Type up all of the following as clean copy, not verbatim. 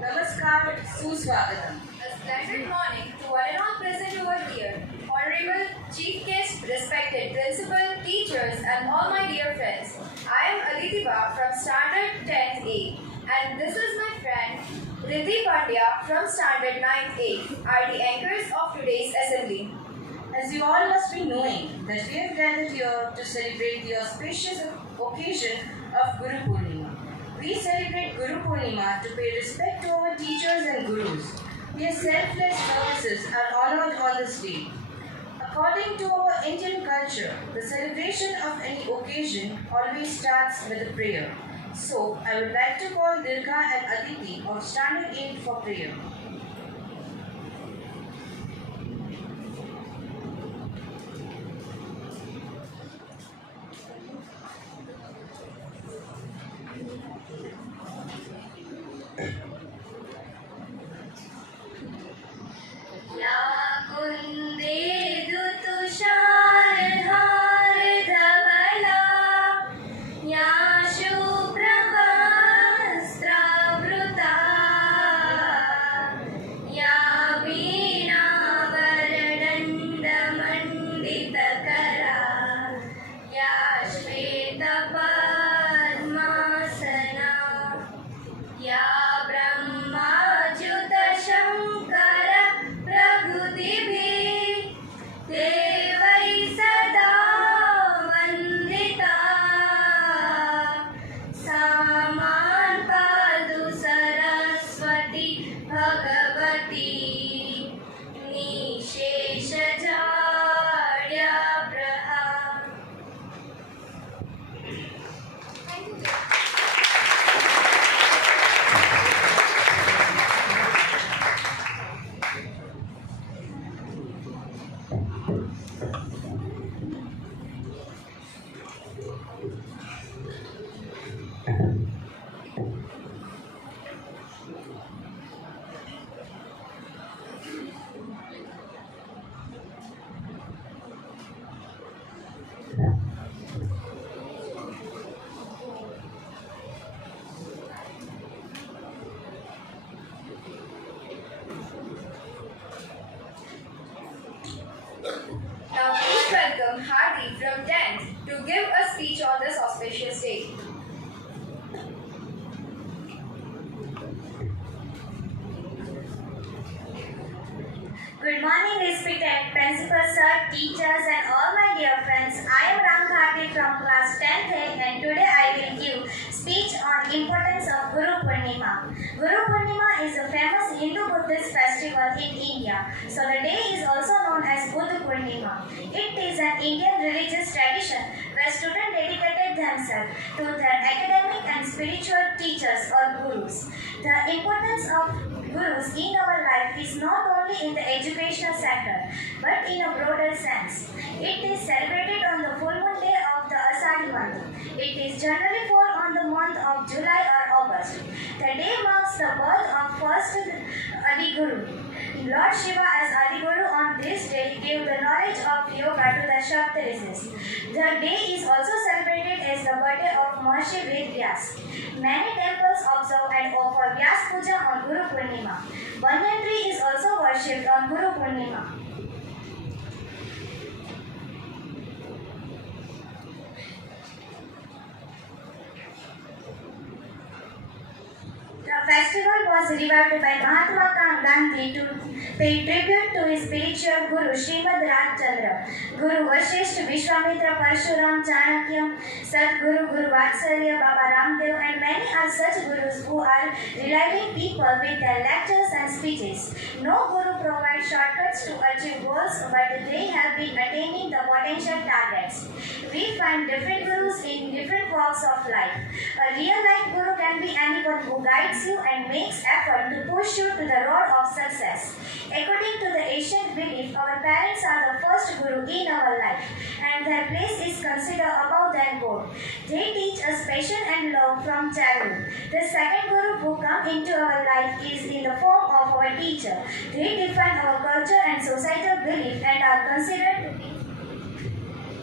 Namaskar, Suswagatam. A splendid morning to one and all present over here, Honorable Chief Guest, respected principal, teachers, and all my dear friends. I am Aditi from Standard 10th A, and this is my friend Riddhi Pandya from Standard 9th A, are the anchors of today's assembly. As you all must be knowing that we have gathered here to celebrate the auspicious occasion of Guru Purnima. We celebrate Guru Purnima to pay respect to our teachers and gurus. Their selfless services are honored on this day. According to our Indian culture, the celebration of any occasion always starts with a prayer. So, I would like to call Dirgha and Aditi of Standard 8 for prayer. teachers and all my dear friends. I am Hardi from class 10th A and today I will give speech on importance of Guru Purnima. Guru Purnima is a famous Hindu-Buddhist festival in India. So the day is also known as Bhut Purnima. It is an Indian religious tradition where students dedicated themselves to their academic and spiritual teachers or gurus. The importance of gurus in our life is not only in the educational sector but in a broader sense. It is celebrated on the full moon day of the Asadi month. It is generally fall on the month of July or August. The day marks the birth of first Adi Guru. Lord Shiva as Adi Guru on this day gave the knowledge of yoga to the Shaptarishis. The day is also celebrated as the birthday of Maharshi Vdvs. Many temples observe and offer Vyas Puja on Guru Purnima. Banyan tree is also worshipped on Guru Purnima. The festival was revived by Mahatma Gandhi to pay tribute to his spiritual guru Srimad Rajchandra, Guru Vashisht, Vishwamitra, Parshuram, Chanakyam, Sadguru, Guru Vatsalya, Baba Ramdev and many are such gurus who are relieving people with their lectures and speeches. No guru provides shortcuts to achieve goals but they have been attaining the potential targets. We find different gurus in different walks of life. A real life guru can be anyone who guides you and makes effort to push you to the road of success. According to the ancient belief, our parents are the first guru in our life and their place is considered above than God. They teach us patience and love from childhood. The second guru who come into our life is in the form of our teacher. They define our culture and societal belief and are considered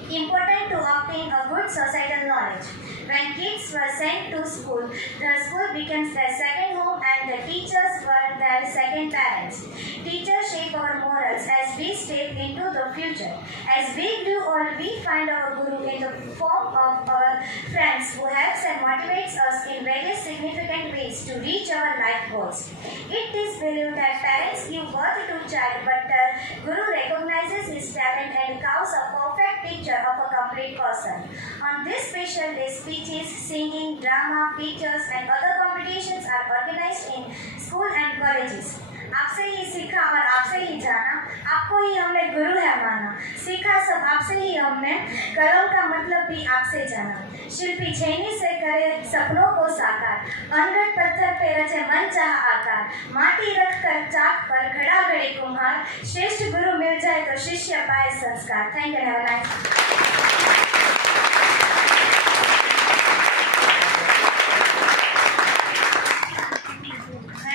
important to obtain a good societal knowledge. When kids were sent to school, the school becomes their second home and the teachers were their second parents. Teachers shape our morals as we step into the future. As we grow old, we find our guru in the form of our friends who helps and motivates us in various significant ways to reach our life goals. It is believed that parents give birth to child, but the guru recognizes his talent and carves a perfect picture of a complete person. On this special day, speeches, singing, drama, pictures and other competitions are organized in school and colleges. आपसे ही सीखा और आपसे ही जाना, आपको ही हमने गुरु है माना, सीखा सब आपसे ही हमने, कलम का मतलब भी आपसे जाना। शिल्पी छेनी से करे सपनों को साकार, अनगढ़ पत्थर पे रचे मन चाह आकार, माटी रख कर चाक पर खड़ा गड़े कुम्हार, श्रेष्ठ गुरु मिल जाए तो शिष्य पाए संस्कार। Thank you, have a nice.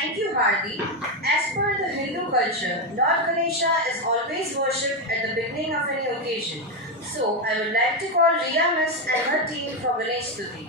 Thank you, Hardi. As per the Hindu culture, Lord Ganesha is always worshipped at the beginning of any occasion. So, I would like to call Riya Miss and her team for Ganesh stuti.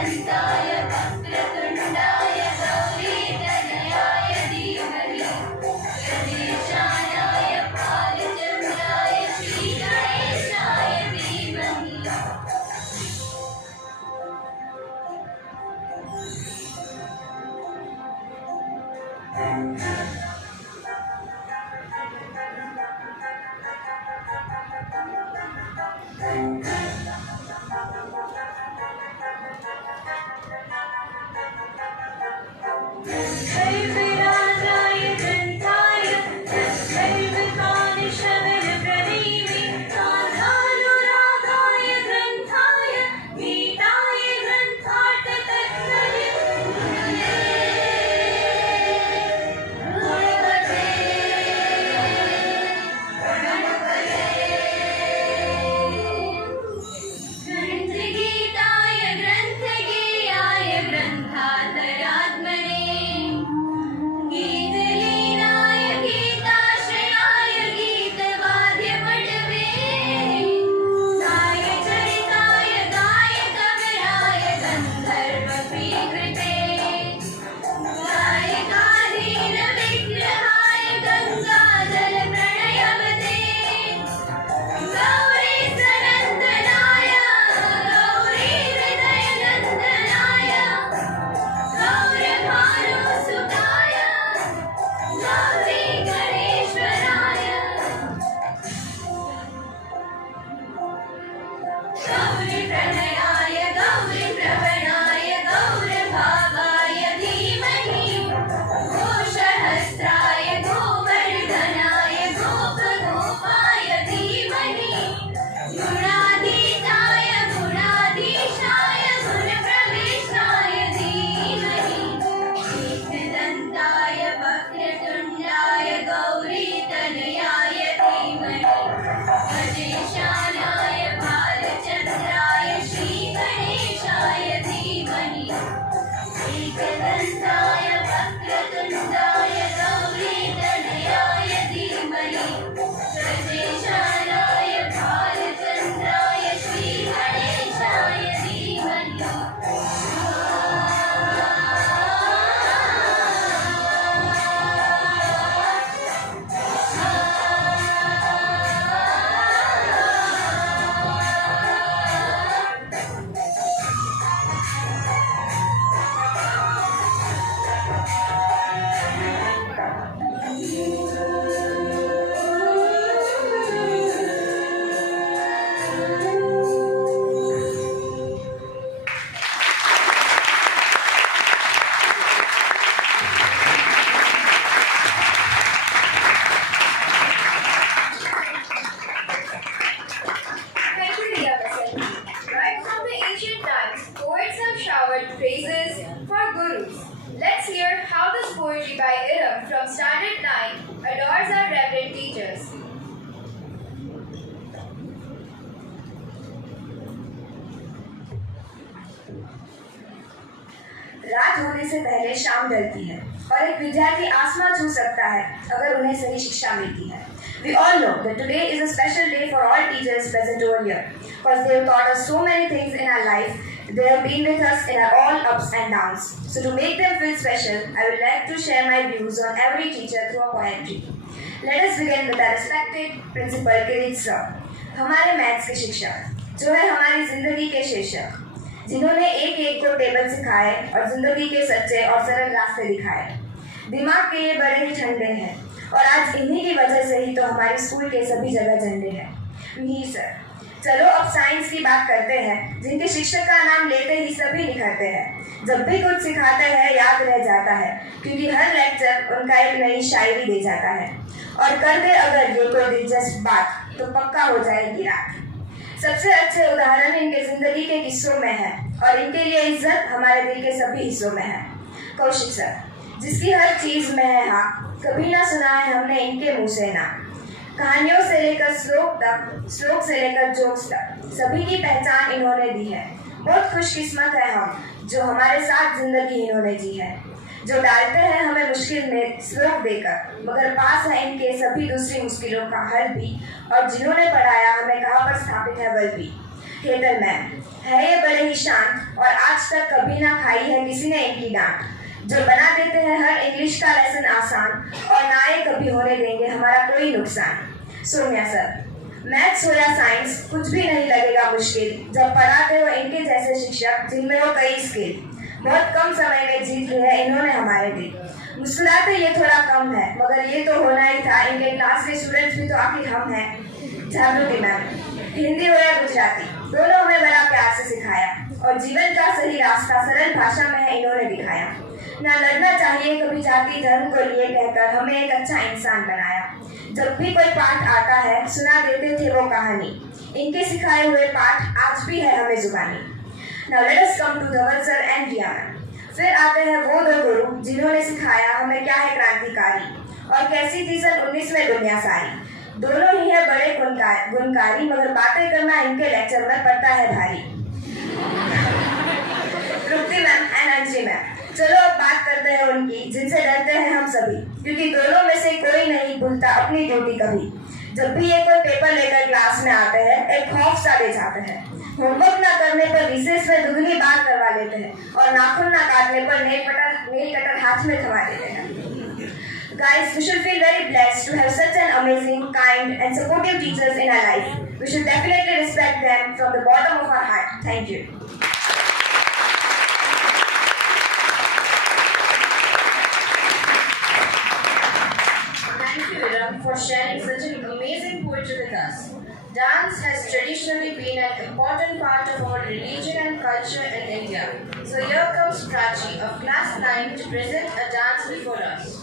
एकदन्ताय वक्रतुण्डाय गौरीतनयाय धीमहि गणेशाय भालचन्द्राय श्रीगणेशाय धीमहि। दैविराजाय ग्रन्थाय दैविकानिशविरप्रदीमे नाथानुरागाय ग्रन्थाय गीताय ग्रन्थार्थतत्त्वने गुणवते ग्रन्थगीताय ग्रन्थगेयाय ग्रन्थान्तरात्मने गीतलीनाय गीताश्रयाय गीतवाद्यपटवे गायचरिताय गायकवराय गन्धर्वप्रीकृते गायकाधीनविग्रहाय गङ्गाजलप्रणयवते गौरी सनन्दनाय गौरीहृदयनन्दनाय गौरभानुसुताय गौरी गणेश्वराय गौरीप्रणयाय गौरीप्रवणाय गौरभावाय धीमहि घोषहस्त्राय गोवर्धनाय गोपगोपाय धीमहि गुणातीताय गुणाधीशाय गुणप्रविष्टाय धीमहि एकदन्ताय वक्रतुण्डाय गौरीतनयाय धीमहि गणेशाय भालचन्द्राय श्रीगणेशाय धीमहि एकदन्ताय वक्रतुण्डाय गौरीतनयाय धीमहि गणेशाय भालचन्द्राय श्रीगणेशाय धीमहि। Thank you, Hiya. Right from the ancient times, poets have showered praises for gurus. Let's hear how this poetry by Iram from Standard 9 adores our reverend teachers. रात होने से पहले शाम ढलती है और एक विद्यार्थी आसमान छू सकता है अगर उन्हें सही शिक्षा मिलती है। We all know that today is a special day for all teachers present over here because they have taught us so many things in our life. They have been with us in our all ups and downs. So to make them feel special, I would like to share my views on every teacher through a poetry. Let us begin with our respected Principal Kirit sir, हमारे maths के शिक्षक, जो है हमारी जिंदगी के शीर्षक, जिन्होंने एक एक दो टेबल सिखाए और जिंदगी के सच्चे और सरल रास्ते दिखाए। दिमाग के ये बड़े ही ठंडे हैं और आज इन्हीं की वजह से ही तो हमारे स्कूल के सभी जगह झंडे हैं। मीर सर, चलो अब साइंस की बात करते हैं, जिनके शिक्षक का नाम लेते ही सभी निखरते हैं। जब भी कुछ सिखाते हैं याद रह जाता है, क्योंकि हर लेक्चर उनका एक नई शायरी दे जाता है और कर दे अगर ये कोई दिलचस्प बात तो पक्का हो जाएगी रात। सबसे अच्छे उदाहरण इनके जिंदगी के किस्सों में है और इनके लिए इज्जत हमारे दिल के सभी हिस्सों में है। कौशिक सर, जिसकी हर चीज में है हाँ, कभी ना सुना है हमने इनके मुंह से ना। कहानियों से लेकर श्लोक तक, श्लोक से लेकर जोक्स तक, सभी की पहचान इन्होंने दी है। बहुत खुशकिस्मत है हम जो हमारे साथ जिंदगी इन्होंने जी है, जो डालते हैं हमें मुश्किल में श्लोक देकर, मगर पास है इनके सभी दूसरी मुश्किलों का हल भी, और जिन्होंने पढ़ाया हमें कहाँ पर स्थापित है बल भी। हेतल मैम है ये बड़े ही शांत और आज आज तक कभी ना खाई है किसी ने इनकी डांट, जो बना देते हैं हर इंग्लिश का लेसन आसान, और ना ये कभी होने देंगे हमारा कोई नुकसान। सोनिया सर, मैथ्स हो या साइंस कुछ भी नहीं लगेगा मुश्किल, जब पढ़ाते हो इनके जैसे शिक्षक जिनमें हो कई स्किल। बहुत कम समय में जीत लिए हैं इन्होंने हमारे दिल। मुस्कुराते ये थोड़ा कम है, मगर ये तो होना ही था, इनके क्लास के स्टूडेंट्स भी तो आखिर हम हैं। जागृति मैम, हिंदी हो या गुजराती दोनों हमें बड़ा प्यार से सिखाया, और जीवन का सही रास्ता सरल भाषा में है इन्होंने दिखाया। ना लड़ना चाहिए कभी जाति धर्म को लिए कहकर हमें एक अच्छा इंसान बनाया। जब भी कोई पाठ आता है सुना देते थे वो कहानी, इनके सिखाए हुए पाठ आज भी है हमें जुबानी। Now let us come to Dhawal sir and Riya ma'am. फिर आते हैं वो दो गुरु जिन्होंने सिखाया हमें क्या है क्रांतिकारी, और कैसी थी सन 19 में दुनिया सारी। दोनों ही है बड़े गुणकारी, मगर बातें करना इनके लेक्चर में पड़ता है भारी। तृप्ति मैम एंड अंजलि मैम, चलो अब बात करते हैं उनकी जिनसे डरते हैं हम सभी, क्योंकि दोनों में से कोई नहीं भूलता अपनी ड्यूटी कभी। जब भी ये कोई पेपर लेकर क्लास में आते हैं एक खौफ सा दे जाते हैं। होमवर्क ना करने पर रिसेस में दुगनी बात करवा लेते हैं, और नाखून ना काटने पर नेल कटर हाथ में थमा देते हैं। Guys, we should feel very blessed to have such an amazing, kind and supportive teachers in our life. We should definitely respect them from the bottom of our heart. Thank you. Thank you, Iram, for sharing such an amazing poetry with us. Dance has traditionally been an important part of our religion and culture in India. So here comes Prachi of class 9 to present a dance before us.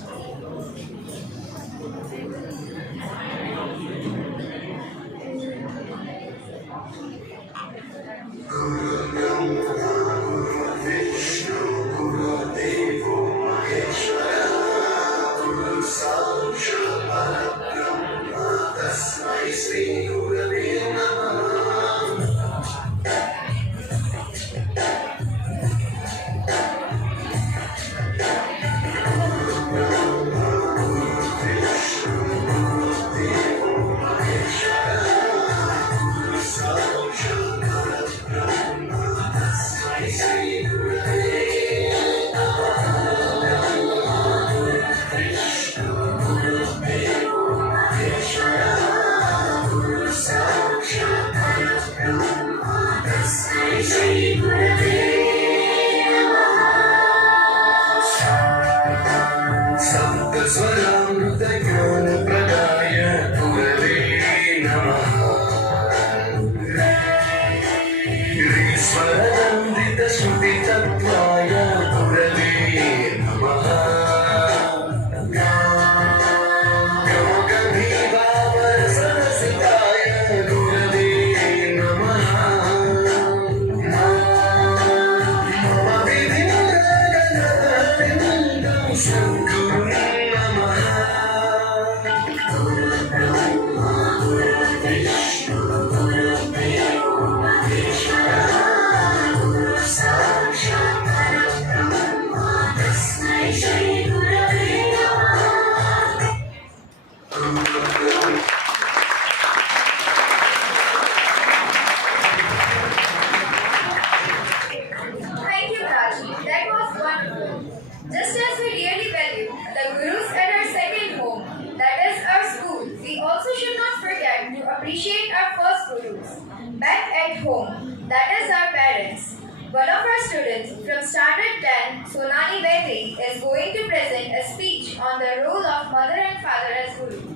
appreciate our first gurus. Back at home, that is our parents. One of our students from Standard 10, Sonani Vaidehi, is going to present a speech on the role of mother and father as guru.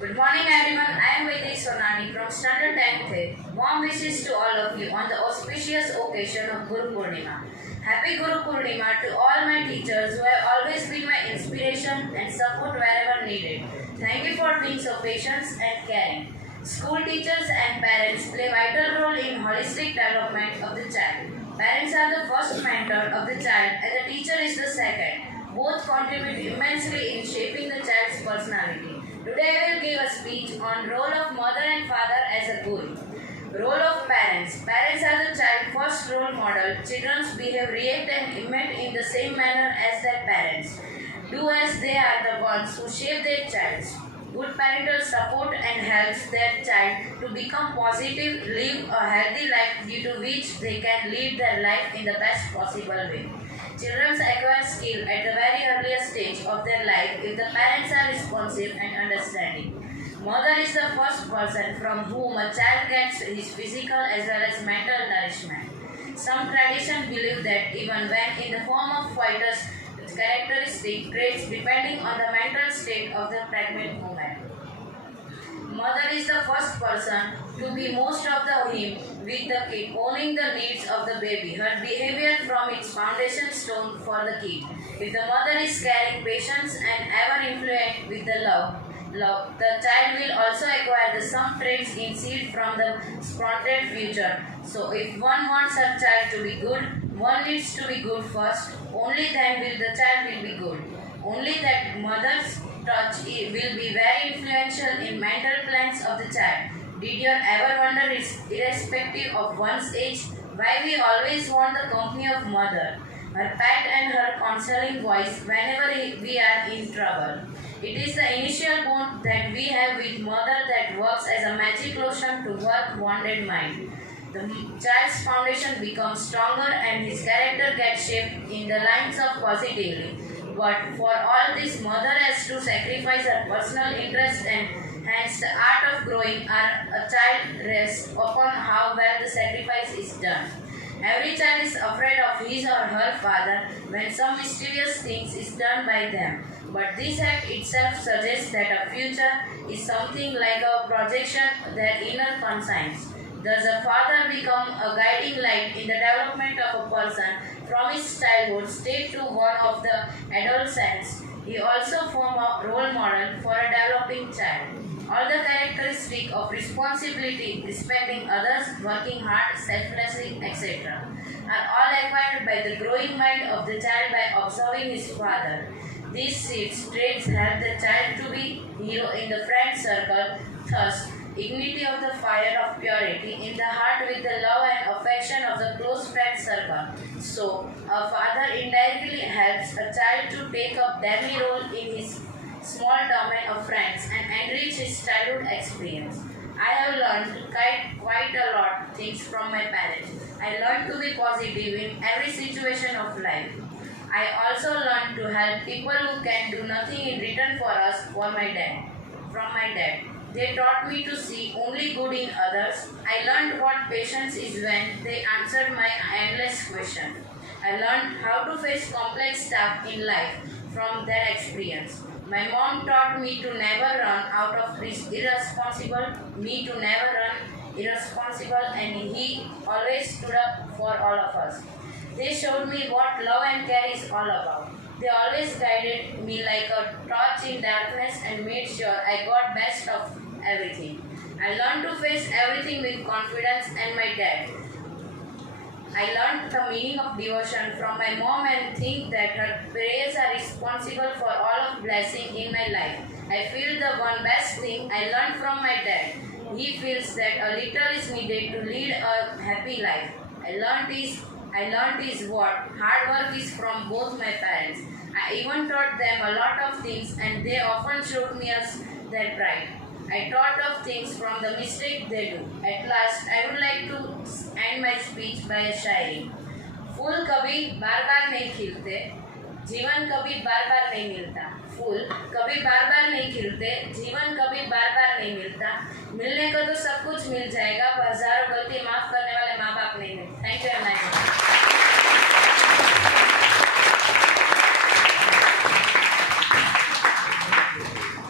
Good morning everyone, I am Vaidehi Sonani from Standard 10th. Warm wishes to all of you on the auspicious occasion of Guru Purnima. Happy Guru Purnima to all my teachers who have always been my inspiration and support wherever needed. Thank you for being so patient and caring. School teachers and parents play a vital role in holistic development of the child. Parents are the first mentor of the child and the teacher is the second. Both contribute immensely in shaping the child's personality. Today I will give a speech on role of mother and father as a guru. Role of parents. Parents are the child's first role model. Children behave, react and emit in the same manner as their parents do, as they are the ones who shape their child. and helps their child to become positive, live a healthy life due to which they can lead their life in the best possible way. Children acquire skill at the very earliest stage of their life if the parents are responsive and understanding. Mother is the first person from whom a child gets his physical as well as mental nourishment. Some traditions believe that even when in the form of fetus, its characteristic traits depending on the mental state of the pregnant woman. Mother is the first person to be most of the him with the kid, owning the needs of the baby, her behavior from its foundation stone for the kid. If the mother is caring, patience and ever influent with the love, the child will also acquire the some traits in seed from the sprouted future. So if one wants a child to be good, one needs to be good first. Only then will the child will be good. Only that mother's touch will be very influential in mental plans of the child. Did you ever wonder, irrespective of one's age, why we always want the company of mother, her pet and her counseling voice whenever we are in trouble? It is the initial bond that we have with mother that works as a magic lotion to work wounded mind. The child's foundation becomes stronger and his character gets shaped in the lines of positively. But for all this, mother has to sacrifice her personal interest and hence the art of growing a child rests upon how well the sacrifice is done. Every child is afraid of his or her father when some mysterious things is done by them. But this act itself suggests that a future is something like a projection their inner conscience. Does a father become a guiding light in the development of a person from his childhood state to one of the adolescence? He also forms a role model for a developing child. All the characteristics of responsibility, respecting others, working hard, selflessly, etc. are all acquired by the growing mind of the child by observing his father. These seeds traits help the child to be hero in the friend circle, thus dignity of the fire of purity in the heart with the love and affection of the close friend circle. So, a father indirectly helps a child to take up demi role in his small domain of friends and enrich his childhood experience. I have learned quite a lot things from my parents. I learned to be positive in every situation of life. I also learned to help people who can do nothing in return for us from my dad. They taught me to see only good in others. I learned what patience is when they answered my endless question. I learned how to face complex stuff in life from their experience. My mom taught me to never run out of irresponsible, and he always stood up for all of us. They showed me what love and care is all about. They always guided me like a torch in darkness and made sure I got best of everything. I learned to face everything with confidence and my dad. I learned the meaning of devotion from my mom and think that her prayers are responsible for all of blessing in my life. I feel the one best thing I learned from my dad. He feels that a little is needed to lead a happy life. I learned is what hard work is from both my parents. I even taught them a lot of things and they often showed me their pride. I taught of things from the mistake they do. At last, I would like to end my speech by a शायरी. फूल कभी बार बार नहीं खिलते, जीवन कभी बार बार नहीं मिलता. फूल कभी बार बार नहीं खिलते, जीवन कभी बार बार नहीं मिलता. मिलने को तो सब कुछ मिल जाएगा, पर हजारों गलती माफ करने वाले माँ बाप नहीं मिलते. Thank you very much.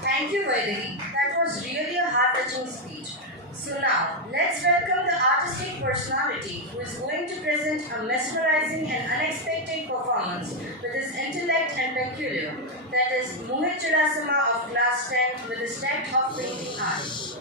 Thank you, Vaidehi. That was really a heart-touching speech. So now, let's welcome the artistic personality who is going to present a mesmerizing and unexpected performance with his intellect and peculiar. That is Mohit Chudasama of class 10 with his tech of painting art.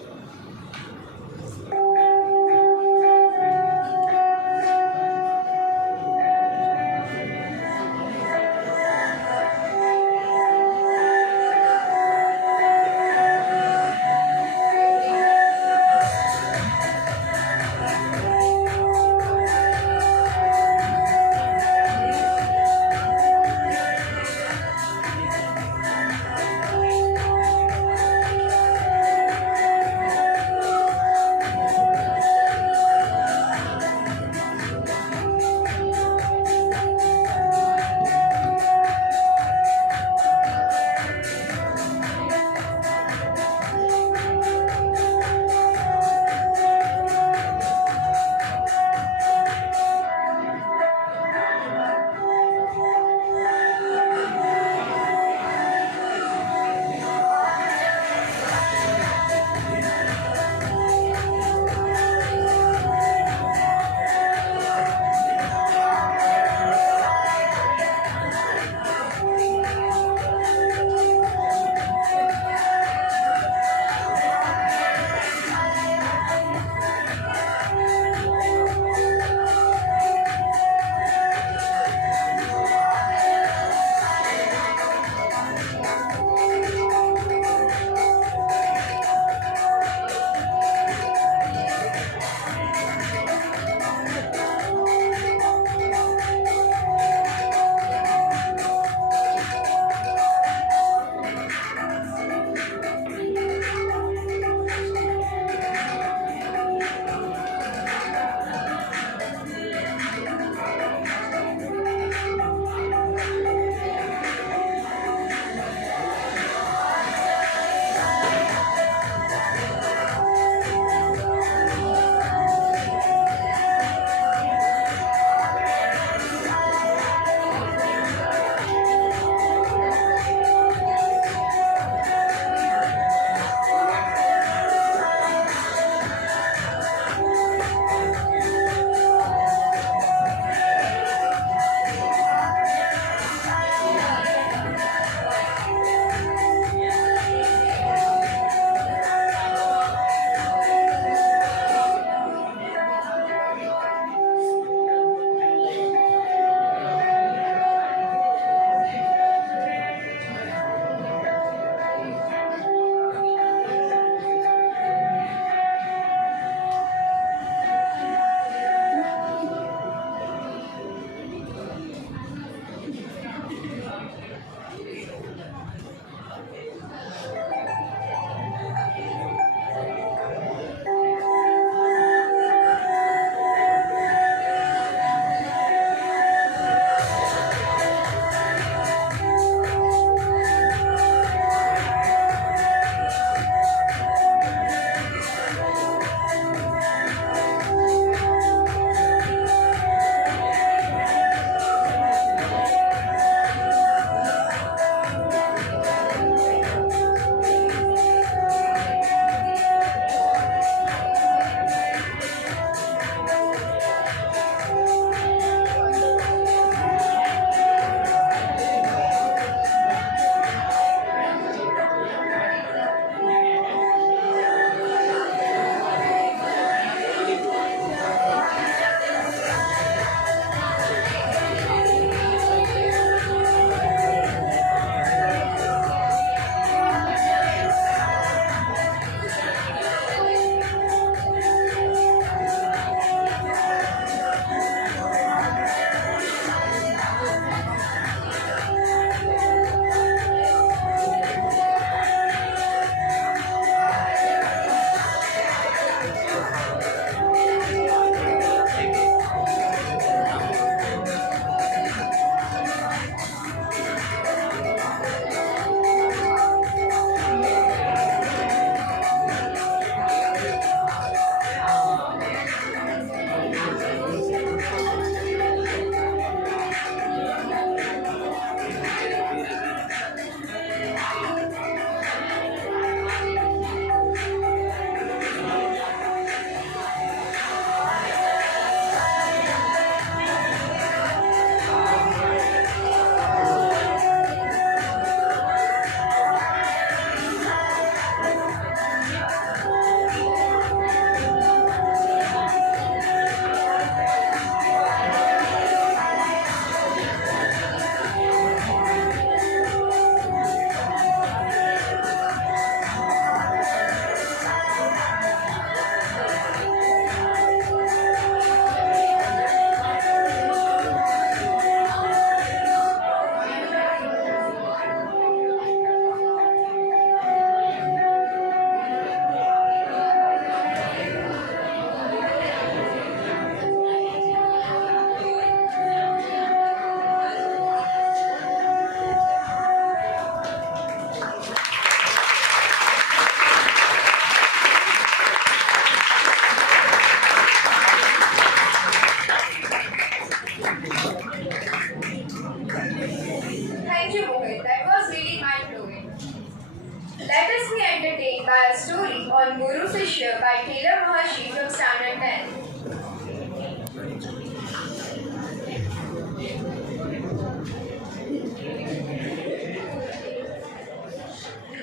entertained by a story on Guru Shishya by Taylor Maharshi from Standard 10.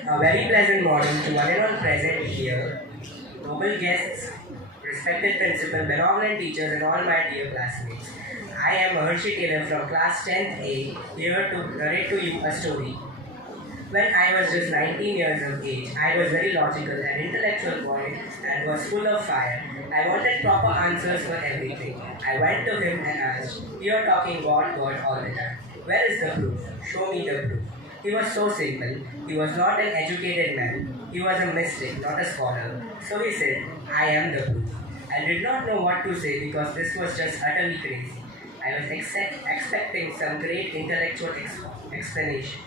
A very pleasant morning to everyone present here, noble guests, respected principal, benevolent teachers, and all my dear classmates. I am Maharshi Taylor from class 10th A, here to narrate to you a story. When I was just 19 years of age, I was very logical and intellectual boy and was full of fire. I wanted proper answers for everything. I went to him and asked, "You are talking God, God all the time. Where is the proof? Show me the proof." He was so simple. He was not an educated man. He was a mystic, not a scholar. So he said, "I am the proof." I did not know what to say because this was just utterly crazy. I was expecting some great intellectual explanation.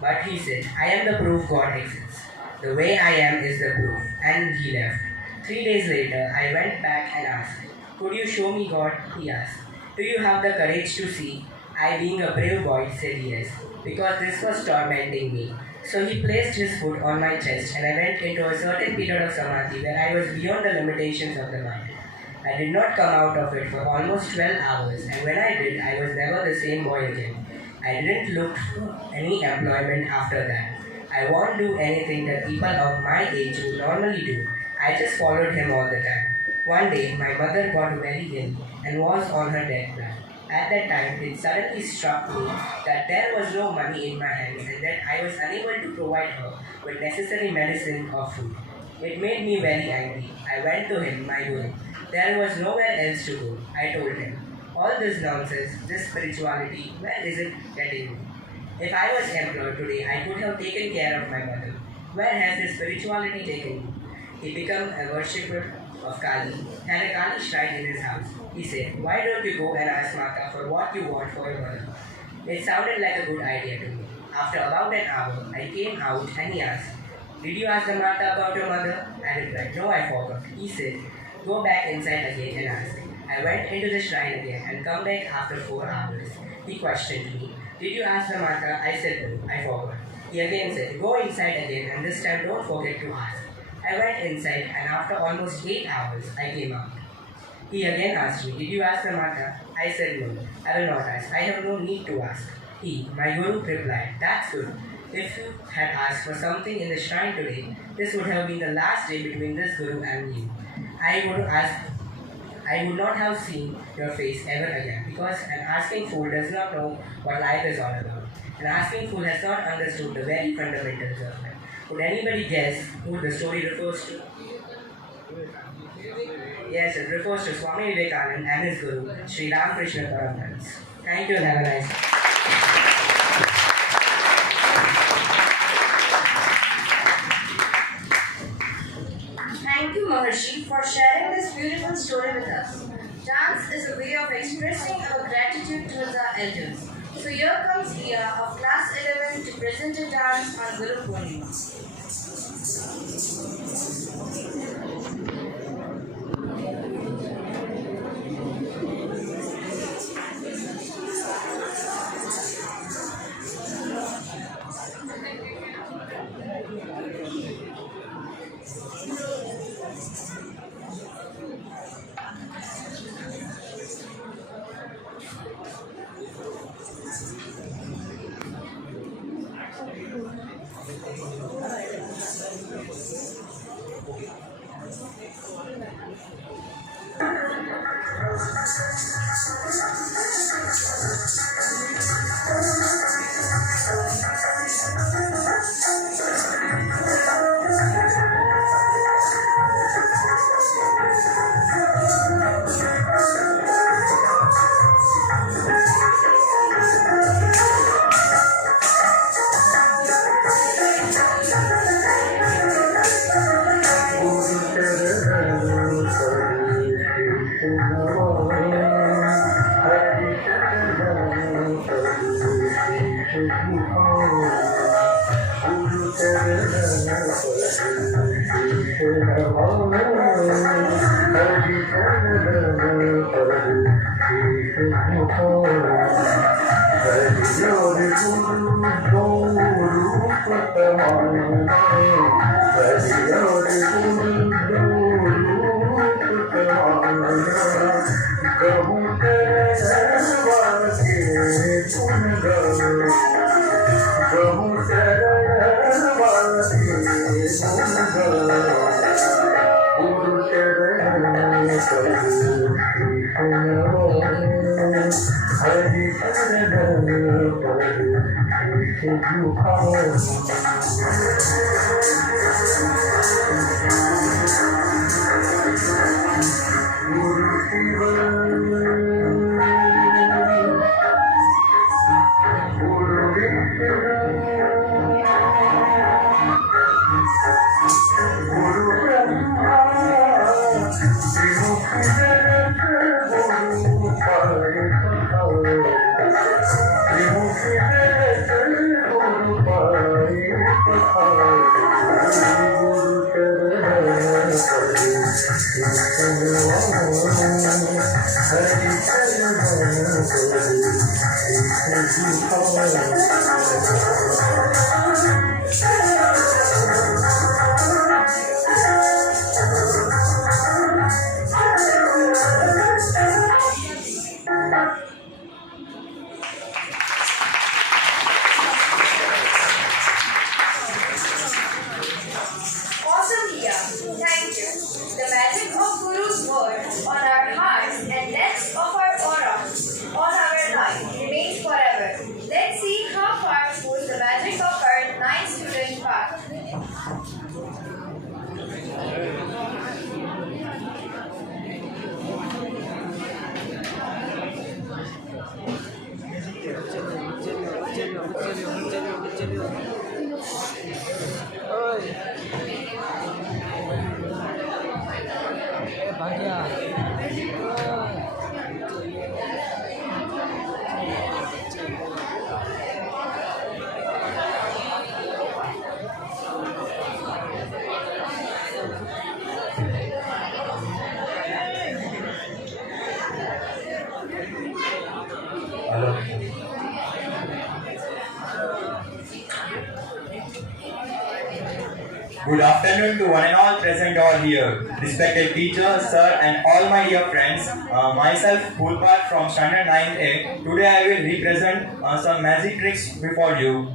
But he said, "I am the proof God exists. The way I am is the proof." And he left. 3 days later, I went back and asked, "Could you show me God?" He asked. "Do you have the courage to see?" I, being a brave boy, said yes, because this was tormenting me. So he placed his foot on my chest and I went into a certain period of samadhi where I was beyond the limitations of the mind. I did not come out of it for almost 12 hours, and when I did, I was never the same boy again. I didn't look for any employment after that. I won't do anything that people of my age would normally do. I just followed him all the time. One day, my mother got very ill and was on her deathbed. At that time, it suddenly struck me that there was no money in my hands and that I was unable to provide her with necessary medicine or food. It made me very angry. I went to him, my guru. There was nowhere else to go. I told him, "All this nonsense, this spirituality, where is it getting me? If I was employed today, I could have taken care of my mother. Where has this spirituality taken me?" He became a worshipper of Kali, had a Kali shrine in his house. He said, "Why don't you go and ask Mata for what you want for your mother?" It sounded like a good idea to me. After about an hour, I came out and he asked, "Did you ask the Mata about your mother?" I replied, "No, I forgot." He said, "Go back inside again and ask." I went into the shrine again and come back after 4 hours. He questioned me, "Did you ask the Mata?" I said, "No, I forgot." He again said, "Go inside again and this time don't forget to ask." I went inside and after almost 8 hours, I came out. He again asked me, "Did you ask the Mata?" I said, "No, I will not ask. I have no need to ask." He, my guru, replied, "That's good. If you had asked for something in the shrine today, this would have been the last day between this guru and you. I would not have seen your face ever again, because an asking fool does not know what life is all about. An asking fool has not understood the very fundamentals of life." Would anybody guess who the story refers to? Yes, it refers to Swami Vivekananda and his guru, Sri Ramakrishna Paramahansa. Thank you and have a nice day. Thank you, Maharshi, for sharing this beautiful story with us. Dance is a way of expressing our gratitude towards our elders. So here comes Hiya of class 11 to present a dance on Guru Purnima. Awesome, Hiya. Thank you. The magic of Guru's word on our hearts and depths of our aura on our life remains forever. Let's see how far goes the magic of our 9th student Parth. Hello. Good afternoon to one and all present all here. Respected teachers, sir, and all my dear friends. Myself, Bhut from standard 9th A. Today I will represent some magic tricks before you.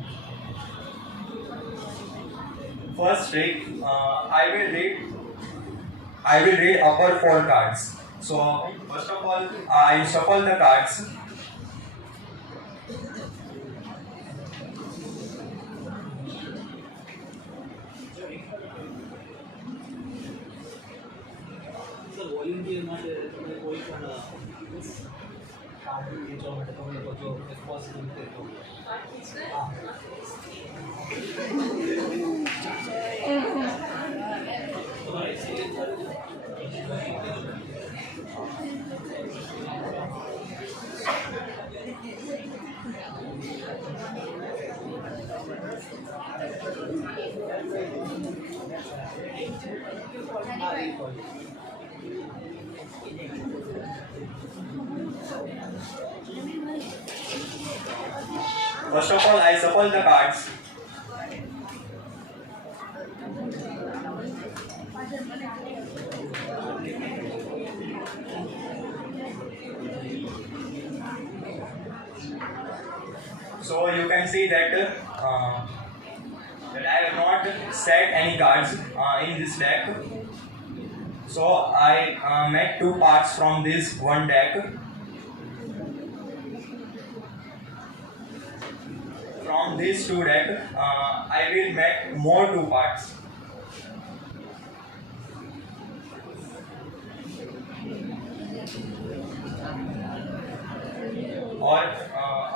First trick, I will read upper 4 cards. So first of all, I shuffle the cards. First of all, I shuffle the cards. So you can see that I have not set any cards in this deck. So I make 2 parts from this one deck. From these 2 decks, I will make more 2 parts. और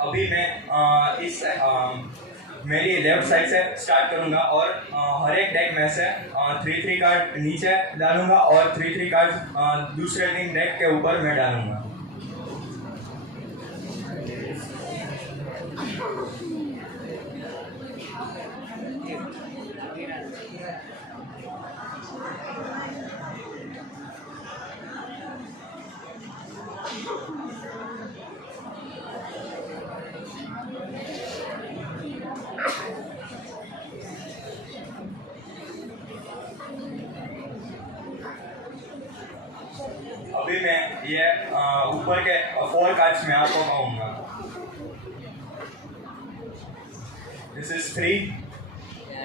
अभी मैं इस मेरी left side से start करूंगा और हर एक deck में से 3-3 कार्ड नीचे डालूंगा और 3-3 कार्ड दूसरे 3 डेक के ऊपर मैं डालूंगा. अभी मैं ये ऊपर के 4 कार्ड्स में आपको कहूँगा. This is 3.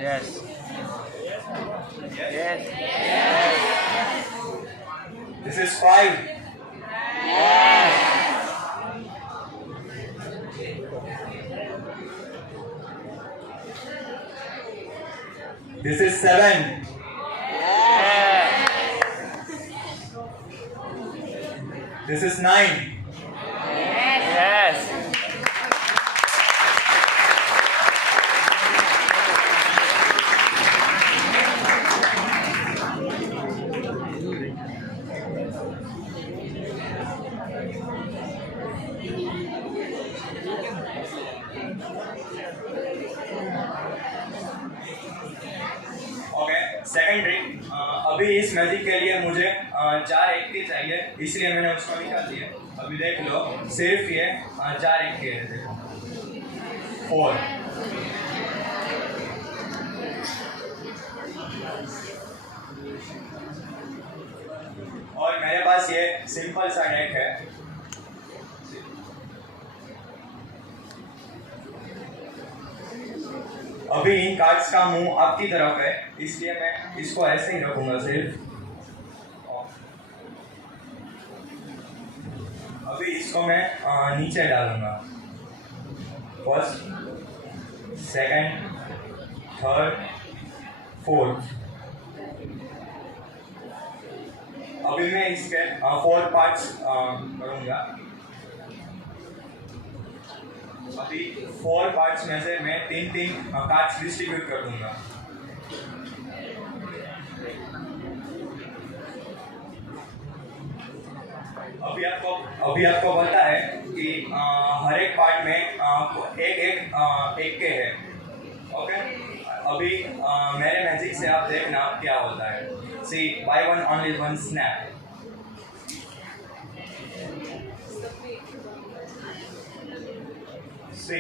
Yes. Yes. This is 5. This is 7. This is 9. Second trick, अभी इस मैजिक के लिए मुझे 4 एक के चाहिए, इसलिए मैंने उसको निकाल दिया। अभी देख लो, सिर्फ ये 4 एक के है, देखो 4। और मेरे पास ये सिंपल सा डेक है। अभी इन कार्ड्स का मुंह आपकी तरफ है, इसलिए मैं इसको ऐसे ही रखूंगा सिर्फ। अभी इसको मैं नीचे डालूंगा, फर्स्ट, सेकंड, थर्ड, फोर्थ। अभी मैं इसके 4 पार्ट्स करूंगा। अभी 4 पार्ट्स में से मैं 3-3 कार्ड्स डिस्ट्रीब्यूट कर दूंगा। अभी आपको पता है कि हर एक पार्ट में एक के है, ओके। अभी मेरे मैजिक से आप देखना क्या होता है। See, by one only one snap. See,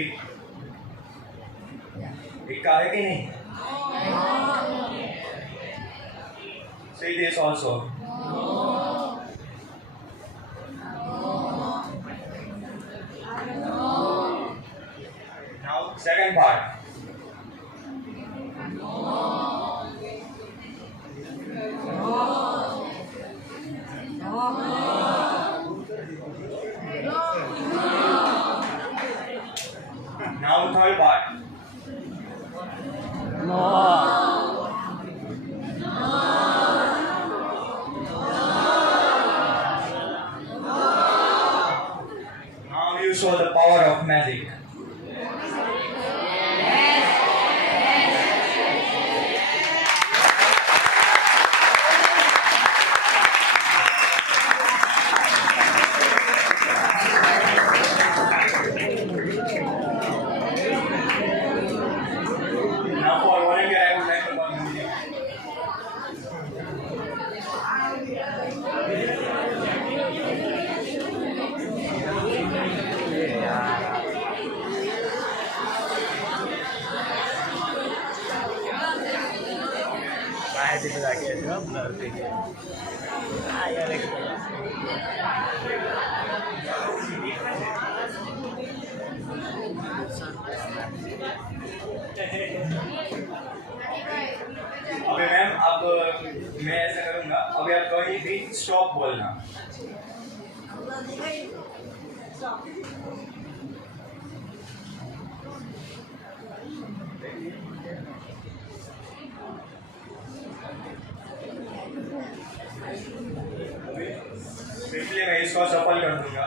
इक्का है कि नहीं? See this also. Now second part. Now third part. Now you show the power of magic. अभी मैम, अब मैं ऐसा करूंगा, अभी आप कहीं भी स्टॉप बोलना। इसलिए मैं इसको सफल कर दूंगा।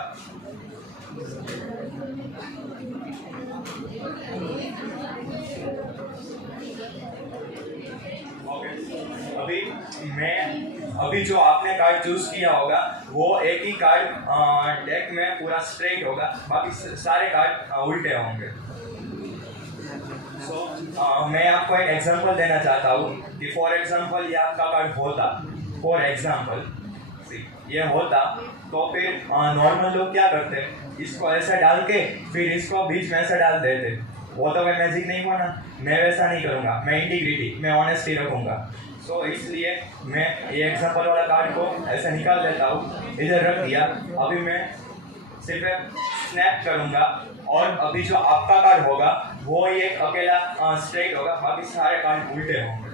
अभी जो आपने कार्ड चूज किया होगा वो एक ही कार्ड डेक में पूरा स्ट्रेट होगा, बाकी सारे कार्ड उल्टे होंगे। मैं आपको एक एग्जांपल देना चाहता हूँ कि फॉर एग्जांपल ये आपका कार्ड होता, फॉर एग्जांपल ये होता, तो फिर नॉर्मल लोग क्या करते, इसको ऐसा डाल के फिर इसको बीच में ऐसा डाल देते। वो तो मैं मैजिक नहीं हुआ ना, मैं वैसा नहीं करूँगा, मैं इंटीग्रिटी, मैं ऑनेस्टी रखूँगा। सो इसलिए मैं ये एग्जांपल वाला कार्ड को ऐसे निकाल देता हूँ, इधर रख दिया। अभी मैं सिर्फ स्नैप करूँगा और अभी जो आपका कार्ड होगा वो एक अकेला स्ट्रेट होगा, बाकी सारे कार्ड उल्टे होंगे।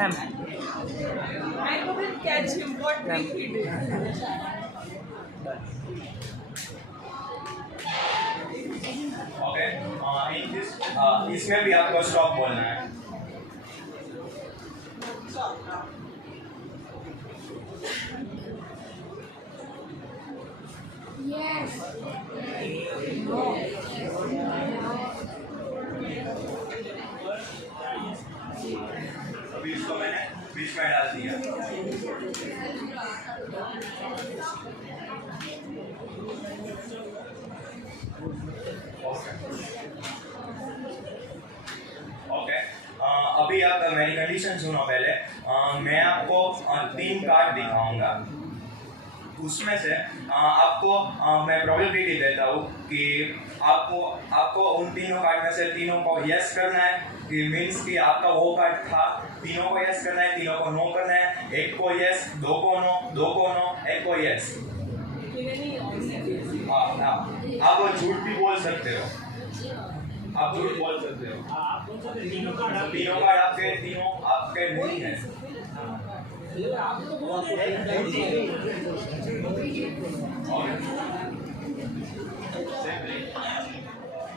Ma'am. I couldn't catch him. What trick he did. Okay in this इसमें भी आपको स्टॉप बोलना है. अभी इसको मैंने बीच में डाल दिया. ओके अभी आप मेरी कंडीशन सुनो पहले. मैं आपको 3 कार्ड दिखाऊंगा. उसमें से आपको मैं प्रोबेबिलिटी देता हूँ कि आपको उन तीनों कार्ड में से तीनों को यस करना है. कि मीन्स कि आपका वो कार्ड था, तीनों को यस करना है, तीनों को नो करना है. एक को यस, दो को नो, एक को यस. आप झूठ भी बोल सकते हो. आप झूठ बोल सकते हो. तीनों कार्ड आपके नहीं है.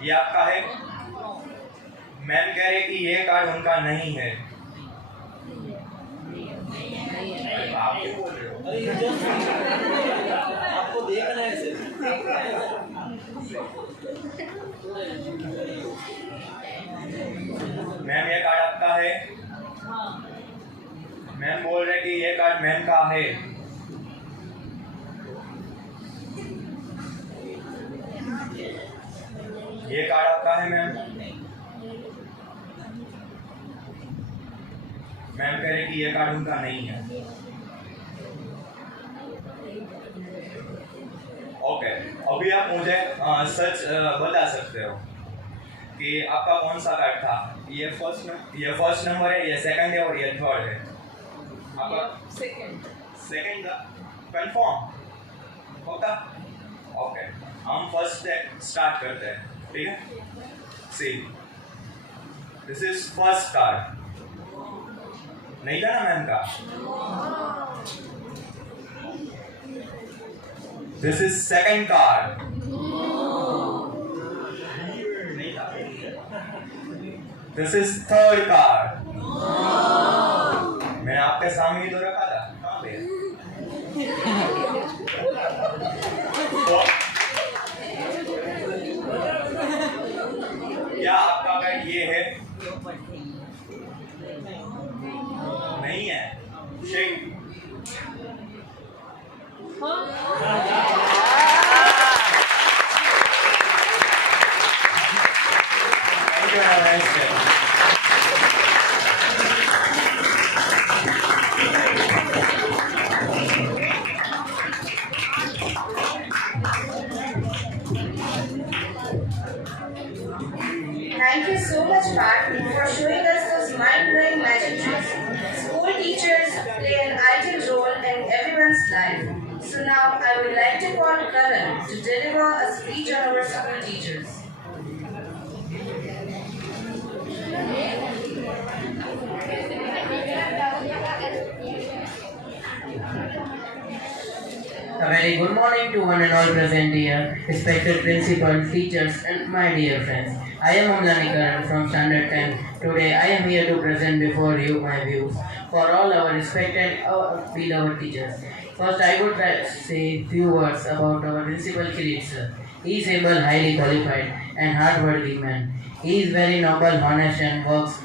ये आपका है. मैम कह रहे कि ये कार्ड उनका नहीं है. आप क्यों बोल रहे हो? आपको देखना है ऐसे. मैम ये कार्ड आपका है. मैम बोल रहे कि ये कार्ड मैम का है. ये कार्ड आपका है मैम. मैम कह रहे कि ये कार्ड उनका नहीं है. ओके अभी आप मुझे सच बता सकते हो कि आपका कौन सा कार्ड था. ये फर्स्ट नंबर है, ये सेकंड है और ये थर्ड है. आपका सेकंड था. कंफर्म होगा. ओके हम फर्स्ट स्टार्ट करते हैं. ठीक है. See this is first card. नहीं था ना मैम का. This is second card. नहीं था. This is third card. मैंने आपके सामने ही तो रखा था. कहाँ पे? क्या आपका कार्ड ये है? नहीं है. Shake. Thank you. Thank you so much, Parth, for showing us those mind-blowing magic tricks. School teachers play an ideal role in everyone's life. So now I would like to call Karan to deliver a speech on our school teachers. A very good morning to one and all present here, respected principal, teachers and my dear friends. I am Amlani Karan from Standard 10. Today I am here to present before you my views for all our respected beloved teachers. First I would say few words about our principal Kirit sir. He is able, highly qualified and hardworking man. He is very noble, honest and works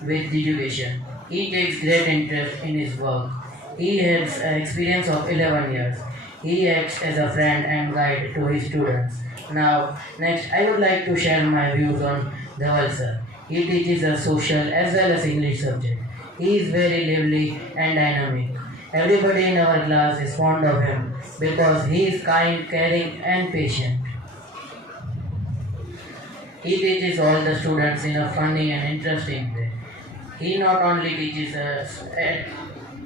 with education. He takes great interest in his work. He has an experience of 11 years. He acts as a friend and guide to his students. Now, next I would like to share my views on Dhaval sir. He teaches us social as well as English subject. He is very lively and dynamic. Everybody in our class is fond of him because he is kind, caring and patient. He teaches all the students in a funny and interesting way. He not only teaches us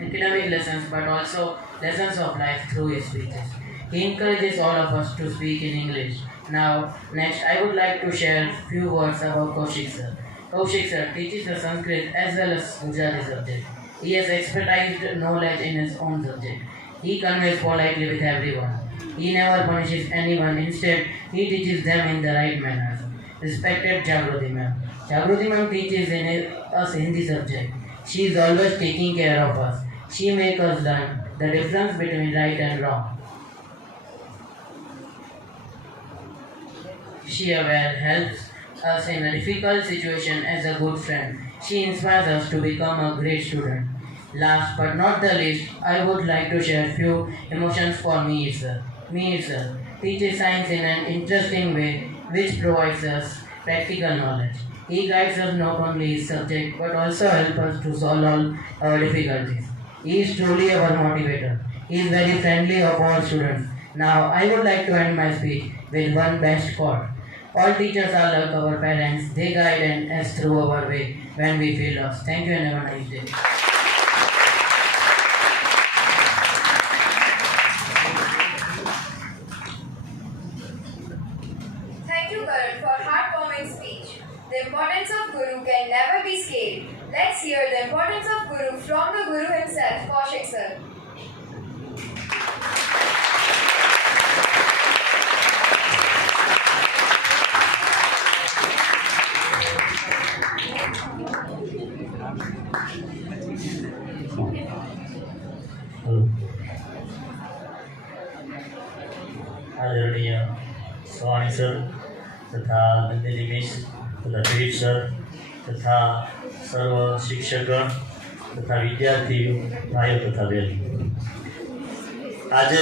academic lessons but also lessons of life through his speeches. He encourages all of us to speak in English. Now, next I would like to share few words about Kaushik sir. Kaushik sir teaches the Sanskrit as well as Gujarati subject. He has expertized knowledge in his own subject. He conveys politely with everyone. He never punishes anyone. Instead, he teaches them in the right manner. Respected Jagruti ma'am. Jagruti ma'am teaches us Hindi subject. She is always taking care of us. She makes us learn the difference between right and wrong. She helps us in a difficult situation as a good friend. She inspires us to become a great student. Last but not the least, I would like to share few emotions for me itself. Me itself teaches science in an interesting way which provides us practical knowledge. He guides us not only his subject but also helps us to solve all our difficulties. He is truly our motivator. He is very friendly of all students. Now I would like to end my speech with one best quote. All teachers are like our parents. They guide us through our way when we feel lost. Thank you and have a nice day. Thank you, Karan, for heartwarming speech. The importance of Guru can never be scaled. Let's hear the importance of Guru from the Guru himself, Kaushik sir. आदरणीय सोनानी sir तथा वंदनी miss तथा पीठ sir तथा सर्व शिक्षकगण तथा विद्यार्थी भाइयों तथा बहनों, आज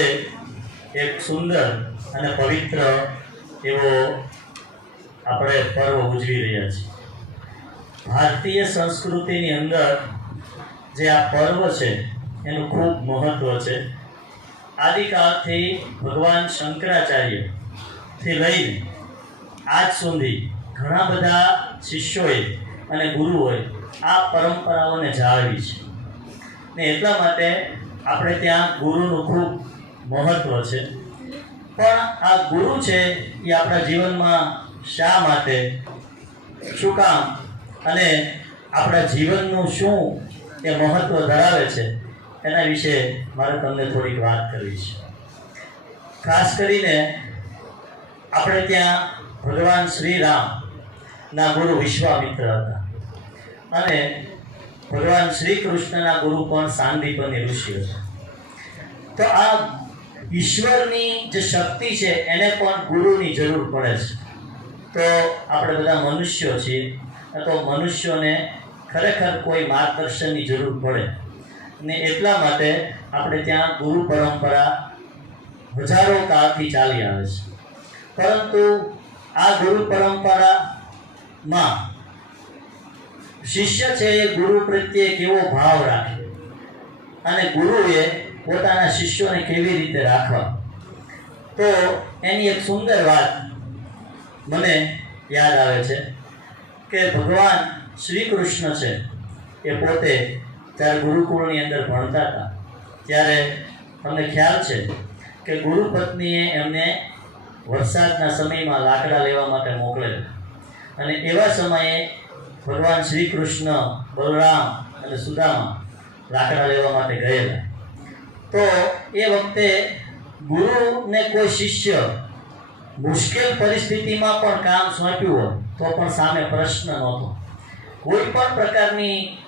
एक सुंदर અને પવિત્ર એવો આપણે પર્વ ઉજવી રહ્યા છીએ. ભારતીય સંસ્કૃતિની અંદર જે આ પર્વ છે એનું ખૂબ મહત્ત્વ છે. આદિકાળથી ભગવાન શંકરાચાર્યથી લઈને આજ સુધી ઘણા બધા શિષ્યોએ અને ગુરુઓએ આ પરંપરાઓને જાળવી છે ને એટલા માટે આપણે ત્યાં ગુરુનું ખૂબ મહત્ત્વ છે. પણ આ ગુરુ છે એ આપણા જીવનમાં શા માટે, શું કામ અને આપણા જીવનનું શું એ મહત્ત્વ ધરાવે છે એના વિશે મારે તમને થોડીક વાત કરવી છે. ખાસ કરીને આપણે ત્યાં ભગવાન શ્રી રામના ગુરુ વિશ્વામિત્ર હતા અને ભગવાન શ્રી કૃષ્ણના ગુરુ પણ સાંદીપની ઋષિ હતા. તો આ ઈશ્વરની જે શક્તિ છે એને પણ ગુરુની જરૂર પડે છે. તો આપણે બધા મનુષ્યો છીએ, તો મનુષ્યોને ખરેખર કોઈ માર્ગદર્શનની જરૂર પડે ને એટલા માટે આપણે ત્યાં ગુરુ પરંપરા હજારો કાળથી ચાલી આવે છે. પરંતુ આ ગુરુ પરંપરામાં શિષ્ય છે એ ગુરુ પ્રત્યે કેવો ભાવ રાખે અને ગુરુએ પોતાના શિષ્યોને કેવી રીતે રાખવા, તો એની એક સુંદર વાત મને યાદ આવે છે કે ભગવાન શ્રી કૃષ્ણ છે એ પોતે જ્યારે ગુરુકુળની અંદર ભણતા હતા ત્યારે તમને ખ્યાલ છે કે ગુરુ પત્નીએ એમને વરસાદના સમયમાં લાકડા લેવા માટે મોકલેલા અને એવા સમયે ભગવાન શ્રી કૃષ્ણ, બલરામ અને સુદામા લાકડા લેવા માટે ગયેલા. તો એ વખતે ગુરુને કોઈ શિષ્ય મુશ્કેલ પરિસ્થિતિમાં પણ કામ સોંપ્યું હોય તો પણ સામે પ્રશ્ન નહોતો. કોઈ પણ પ્રકારની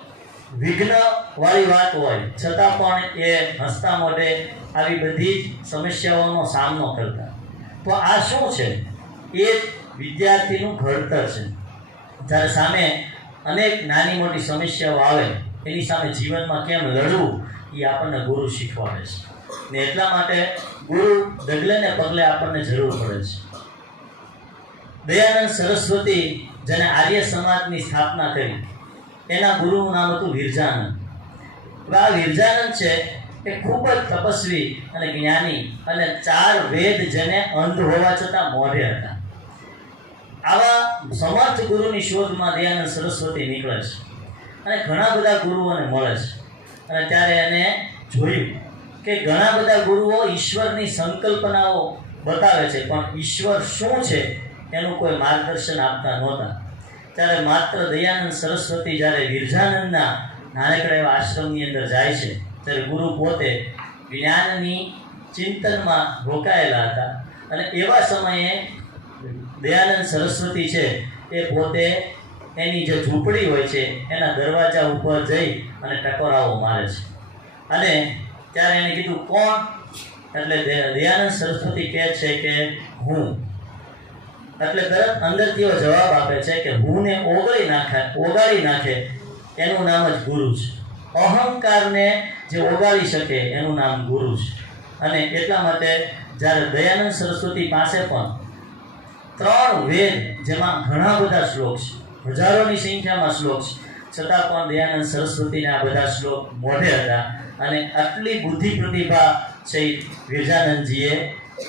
વિઘ્નવાળી વાત હોય છતાં પણ એ હસતા મોઢે આવી બધી જ સમસ્યાઓનો સામનો કરતા. તો આ શું છે? એ વિદ્યાર્થીનું ઘડતર છે. જ્યારે સામે અનેક નાની મોટી સમસ્યાઓ આવે એની સામે જીવનમાં કેમ લડવું એ આપણને ગુરુ શીખવાડે છે ને એટલા માટે ગુરુ ડગલે ને પગલે આપણને જરૂર પડે છે. દયાનંદ સરસ્વતી જેને આર્ય સમાજની સ્થાપના કરી એના ગુરુનું નામ હતું વિરજાનંદ. આ વિરજાનંદ છે એ ખૂબ જ તપસ્વી અને જ્ઞાની અને 4 વેદ જેને અંધ હોવા છતાં મોઢે હતા. આવા સમર્થ ગુરુની શોધમાં દયાનંદ સરસ્વતી નીકળે છે અને ઘણા બધા ગુરુઓને મળે છે અને ત્યારે એને જોયું કે ઘણા બધા ગુરુઓ ઈશ્વરની સંકલ્પનાઓ બતાવે છે પણ ઈશ્વર શું છે એનું કોઈ માર્ગદર્શન આપતા નહોતા. ત્યારે માત્ર દયાનંદ સરસ્વતી જ્યારે વિરજાનંદના નાનકડા એવા આશ્રમની અંદર જાય છે ત્યારે ગુરુ પોતે જ્ઞાનની ચિંતનમાં રોકાયેલા હતા અને એવા સમયે દયાનંદ સરસ્વતી છે એ પોતે એની જે ઝૂંપડી હોય છે એના દરવાજા ઉપર જઈ અને ટકોરાઓ મારે છે અને ત્યારે એને કીધું કોણ? એટલે દયાનંદ સરસ્વતી કહે છે કે હું. એટલે તરત અંદરથી એવો જવાબ આપે છે કે હું ને ઓગાળી નાખે એનું નામ જ ગુરુ છે. અહંકારને જે ઓગાળી શકે એનું નામ ગુરુ છે. અને એટલા માટે જ્યારે દયાનંદ સરસ્વતી પાસે પણ 3 વેદ, જેમાં ઘણા બધા શ્લોક છે, હજારોની સંખ્યામાં શ્લોક છે, છતાં પણ દયાનંદ શરસ્વતીને આ બધા શ્લોક મોઢે હતા અને આટલી બુદ્ધિ પ્રતિભા છે વિરજાનંદજીએ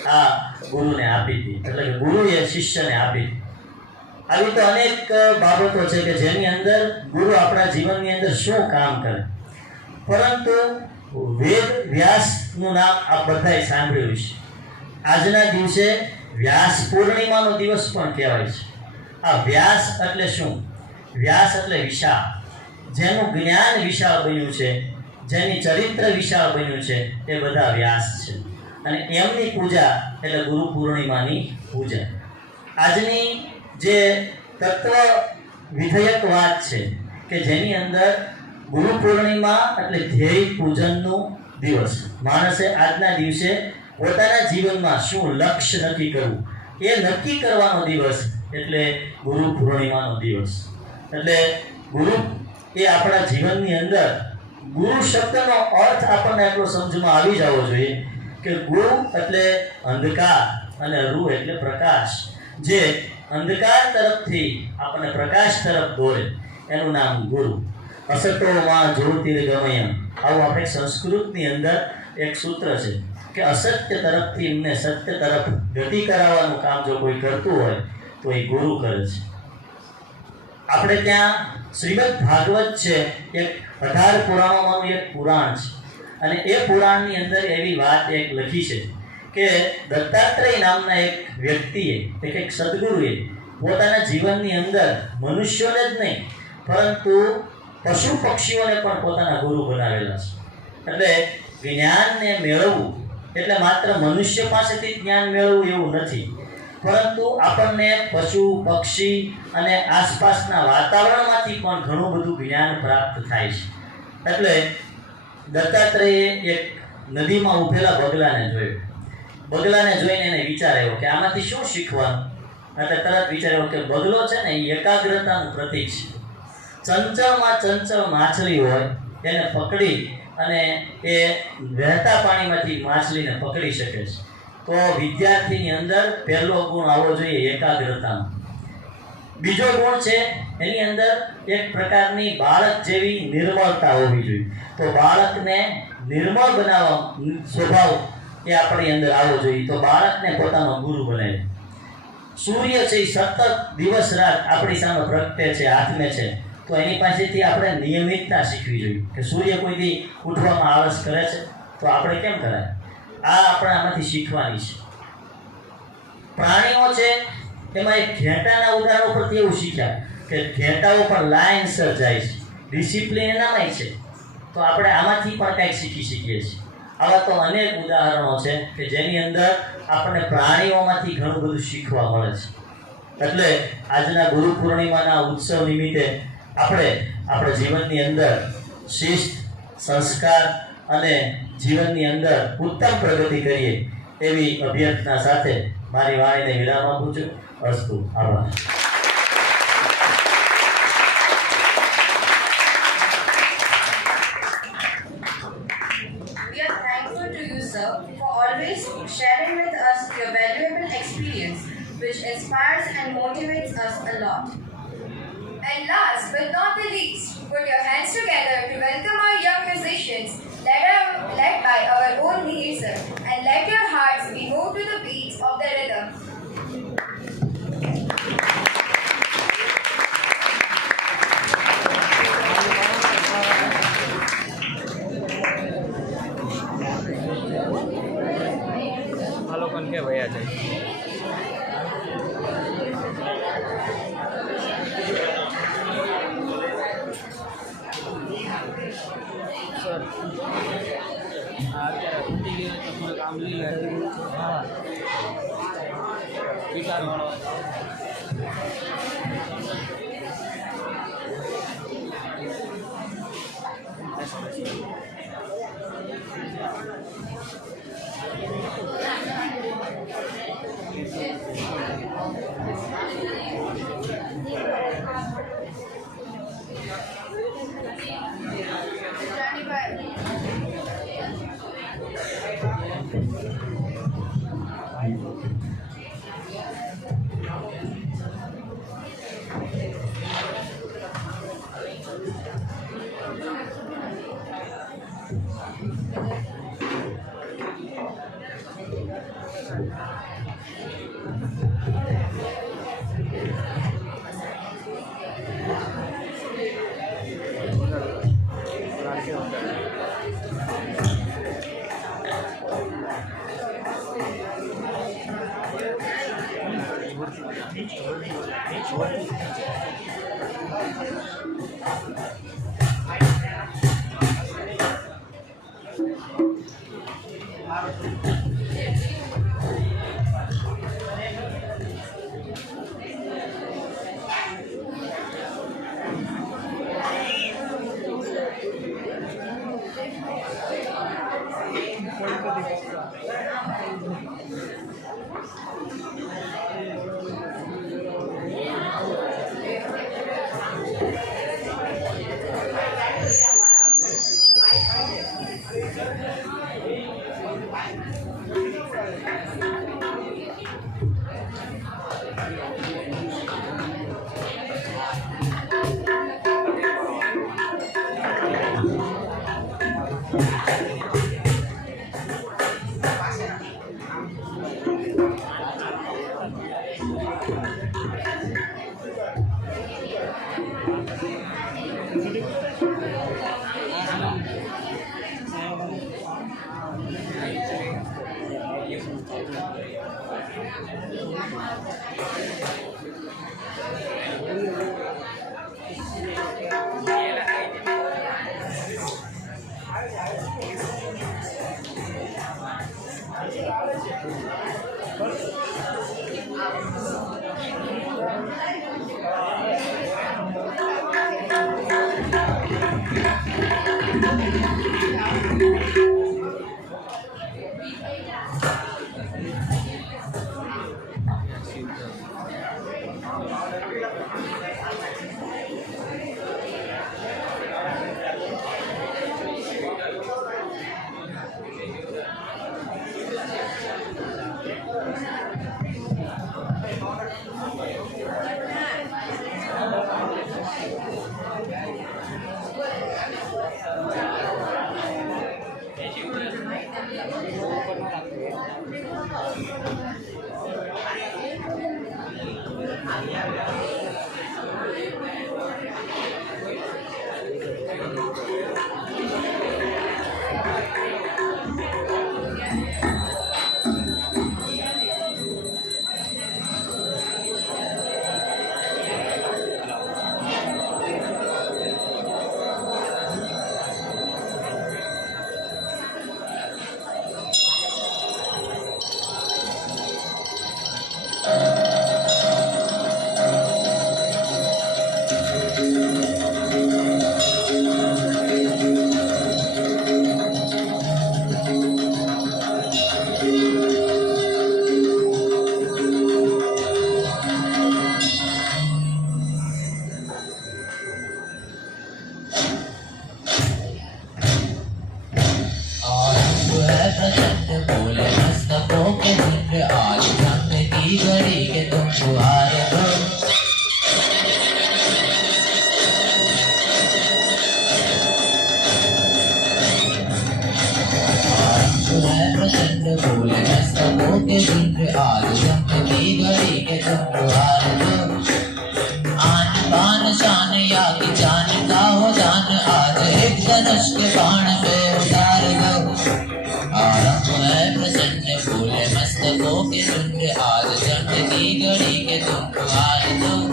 આ ગુરુને આપી હતી. એટલે કે ગુરુએ શિષ્યને આપી. આવી તો અનેક બાબતો છે કે જેની અંદર ગુરુ આપણા જીવનની અંદર શું કામ કરે. પરંતુ વેદ વ્યાસનું નામ આપ બધાએ સાંભળ્યું છે. આજના દિવસે વ્યાસ પૂર્ણિમાનો દિવસ પણ કહેવાય છે. આ વ્યાસ એટલે શું? વ્યાસ એટલે વિશાળ, જેનું જ્ઞાન વિશાળ બન્યું છે, જેની ચરિત્ર વિશાળ બન્યું છે, એ બધા વ્યાસ છે. અને એમની પૂજા એટલે ગુરુ પૂર્ણિમાની પૂજા. આજની જે તત્વ વિધેયક વાત છે કે જેની અંદર ગુરુ પૂર્ણિમા એટલે ધ્યેય પૂજનનો દિવસ. માણસે આજના દિવસે પોતાના જીવનમાં શું લક્ષ્ય નક્કી કરવું એ નક્કી કરવાનો દિવસ એટલે ગુરુ પૂર્ણિમાનો દિવસ. એટલે ગુરુ એ આપણા જીવનની અંદર ગુરુ શબ્દનો અર્થ આપણને એટલો સમજમાં આવી જવો જોઈએ કે ગુરુ એટલે અંધકાર અને રૂ એટલે પ્રકાશ. જે અંધકાર તરફથી આપણને પ્રકાશ તરફ દોરે એનું નામ ગુરુ. અસતોમાં જ્યોતિર્ગમય, આવું આપણે સંસ્કૃતની અંદર એક સૂત્ર છે કે અસત્ય તરફથી એમને સત્ય તરફ ગતિ કરાવવાનું કામ જો કોઈ કરતું હોય તો એ ગુરુ કરે છે. આપણે ત્યાં શ્રીમદ ભાગવત છે, એક 18 પુરાણોમાંનું એક પુરાણ છે અને એ પુરાણની અંદર એવી વાત એક લખી છે કે દત્તાત્રેય નામના એક વ્યક્તિએ, એક સદગુરુએ પોતાના જીવનની અંદર મનુષ્યોને જ નહીં પરંતુ પશુ પક્ષીઓને પણ પોતાના ગુરુ બનાવેલા છે. એટલે જ્ઞાનને મેળવવું એટલે માત્ર મનુષ્ય પાસેથી જ્ઞાન મેળવવું એવું નથી, પરંતુ આપણને પશુ પક્ષી અને આસપાસના વાતાવરણમાંથી પણ ઘણું બધું જ્ઞાન પ્રાપ્ત થાય છે. એટલે દત્તાત્રેયે એક નદીમાં ઉભેલા બગલાને જોયો. બગલાને જોઈને એને વિચાર આવ્યો કે આમાંથી શું શીખવાનું. એટલે તરત વિચાર્યો કે બગલો છે ને એ એકાગ્રતાનું પ્રતીક છે. ચંચળમાં ચંચળ માછલી હોય એને પકડી અને એ વહેતા પાણીમાંથી માછલીને પકડી શકે છે. તો વિદ્યાર્થીની અંદર પહેલો ગુણ આવવો જોઈએ એકાગ્રતાનો. બીજો ગુણ છે એની અંદર એક પ્રકારની બાળક જેવી નિર્મળતા હોવી જોઈએ. તો બાળકને નિર્મળ બનાવવા સ્વભાવ એ આપણી અંદર આવવો જોઈએ. તો બાળકને પોતાનો ગુરુ બનાવે. સૂર્ય છે એ સતત દિવસ રાત આપણી સામે પ્રગટે છે, હાથમે છે, તો એની પાસેથી આપણે નિયમિતતા શીખવી જોઈએ કે સૂર્ય કોઈથી ઉઠવામાં આળસ કરે છે તો આપણે કેમ કરાય. આ આપણે આમાંથી શીખવાની છે. પ્રાણીઓ છે એમાં એક ઘેટાના ઉદાહરણ પરથી એવું શીખ્યા કે ઘેટાઓ પણ લાઇનસર જાય છે, ડિસિપ્લિન એનામાંય છે. તો આપણે આમાંથી પણ કંઈક શીખી શકીએ છીએ. આવા તો અનેક ઉદાહરણો છે કે જેની અંદર આપણને પ્રાણીઓમાંથી ઘણું બધું શીખવા મળે છે. એટલે આજના ગુરુ પૂર્ણિમાના ઉત્સવ નિમિત્તે આપણે આપણા જીવનની અંદર શિસ્ત, સંસ્કાર અને જીવનની અંદર ઉત્તમ પ્રગતિ કરીએ એવી અભ્યર્થના સાથે મારી વાણીને વિરામ આપું છું. અસ્તુ. આભાર. We are thankful to you, sir, for always sharing with us your valuable experience, which inspires and motivates us a lot. And last but not the least, put your hands together to welcome our young musicians led by our own Mohit sir, and let your hearts be moved to the beats of the rhythm. કે ભૈયા છે काम नहीं है हाँ विचार वाला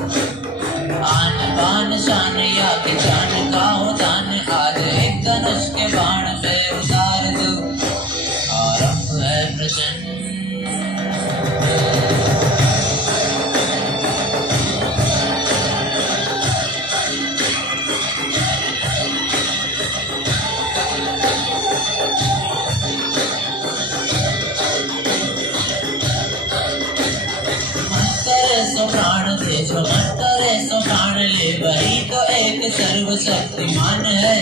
आन बान शान या के जान का हो जान आज एक धनुष के बाण पे सो प्राण ले, वही तो एक सर्वशक्तिमान है।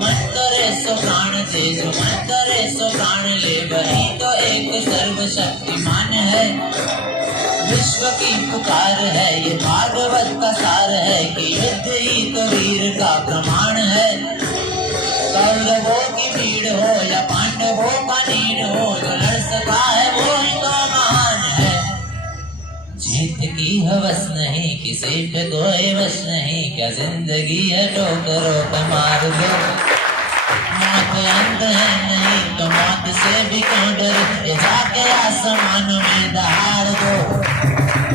मन करे सो प्राण दे, जो मन करे सो प्राण ले, वही तो एक सर्वशक्तिमान है। विश्व की पुकार है, ये भागवत का सार है कि युद्ध ही तो वीर का प्रमाण है। कौरवों की भीड़ हो या पांडवों का नीड हो, जो लड़ सका है वो ही तो महान है। जीत की हवस नहीं, किसी पे कोई वश नहीं, क्या जिंदगी है ठोकरों पे मार दो। मौत अंत है नहीं तो मौत से भी क्यों डरे, ये जाके आसमानों में दहाड़ दो।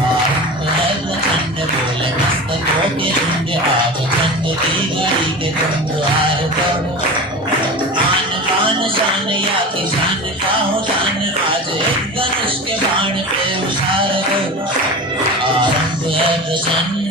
आरंभ है प्रचंड बोले मस्तकों के झुंड, आग चंद की घड़ी के तुम द्वार दो। आन बान शान या की शान का हो दान, आज एक धनुष के बाण पे उछार दो। आरंभ है प्रचंड।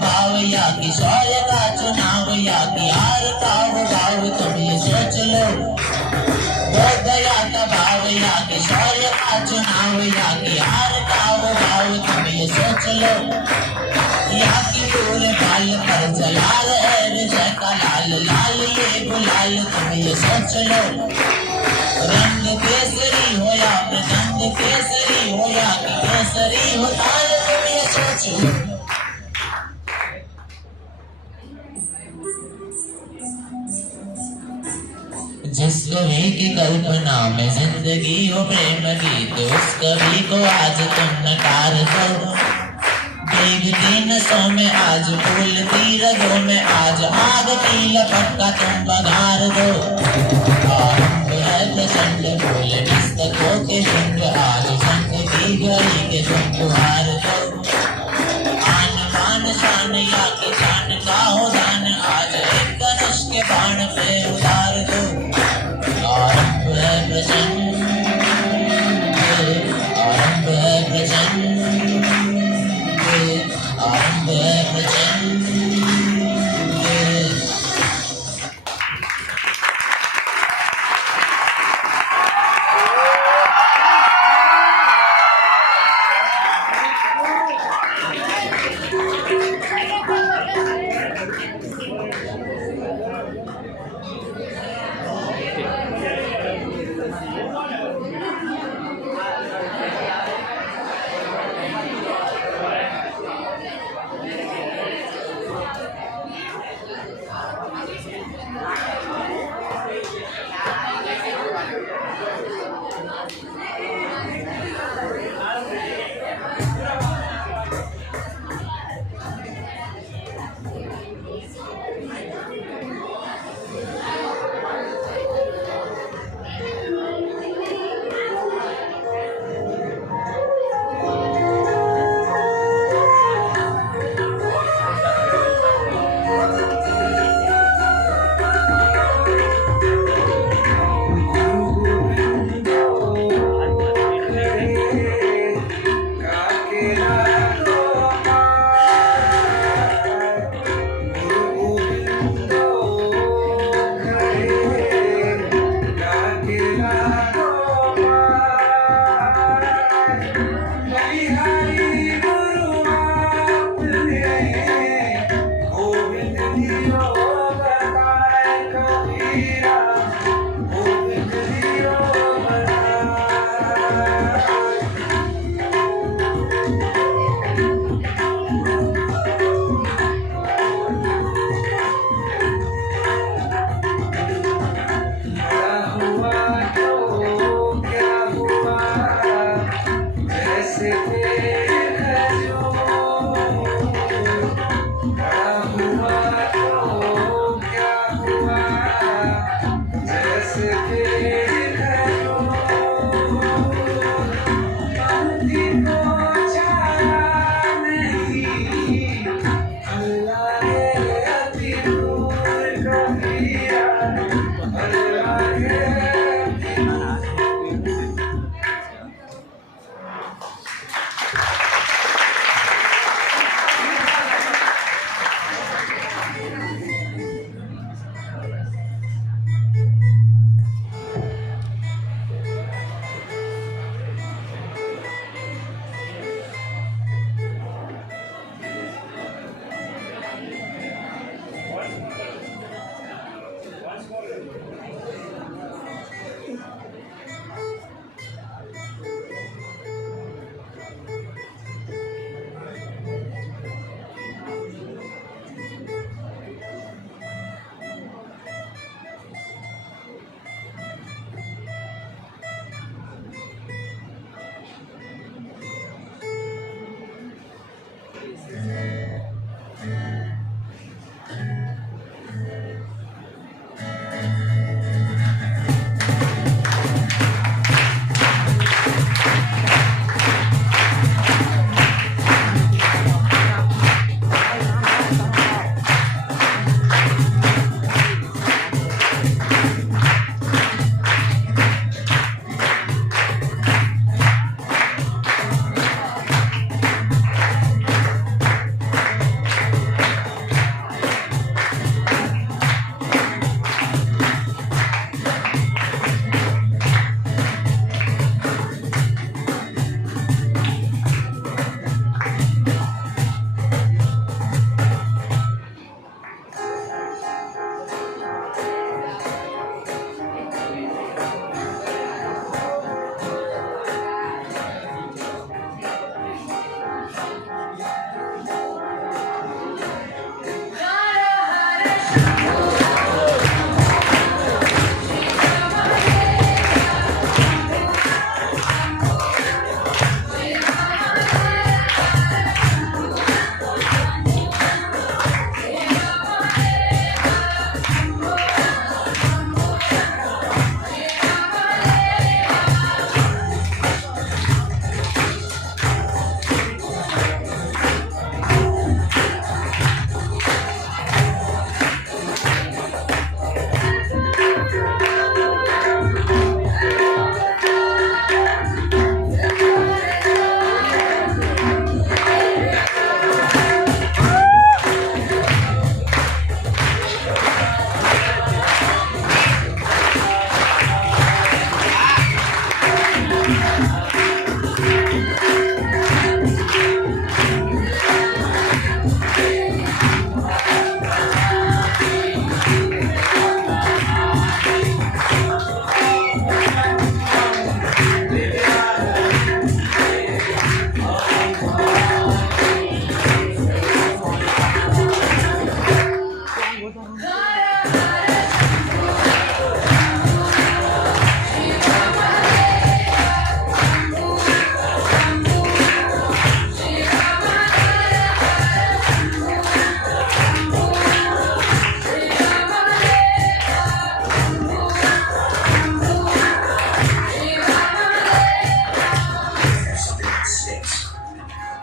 भाव या कि शौर्य का चुनाव, या कि हार का वो भाव, तुम ये सोच लो। वो दया का भाव या कि शौर्य का चुनाव, या कि हार का वो भाव, तुम ये सोच लो। या कि पूरे बाल पर जला रहे विजय का लाल लाल ये गुलाल, तुम ये सोच लो। रंग केसरी हो या प्रचंड केसरी हो, या कि केसरी हो ताल, तुम ये सोच लो। जिस कवि की कल्पना में जिंदगी हो प्रेम गीत, उस कवि को आज तुम नकार दो। भीगती नसों में आज फूलती रगों में आज आग की लपट का तुम बघार दो। आरंभ है प्रचंड बोले मस्तकों के झुंड, आज संग की घड़ी के तुम गुहार दो। आन बान शान या कि शान का हो दान, आज एक धनुष के बाण पे उतार दो। आरंभ है प्रचंड, आरंभ है प्रचंड, आरंभ है प्रचंड।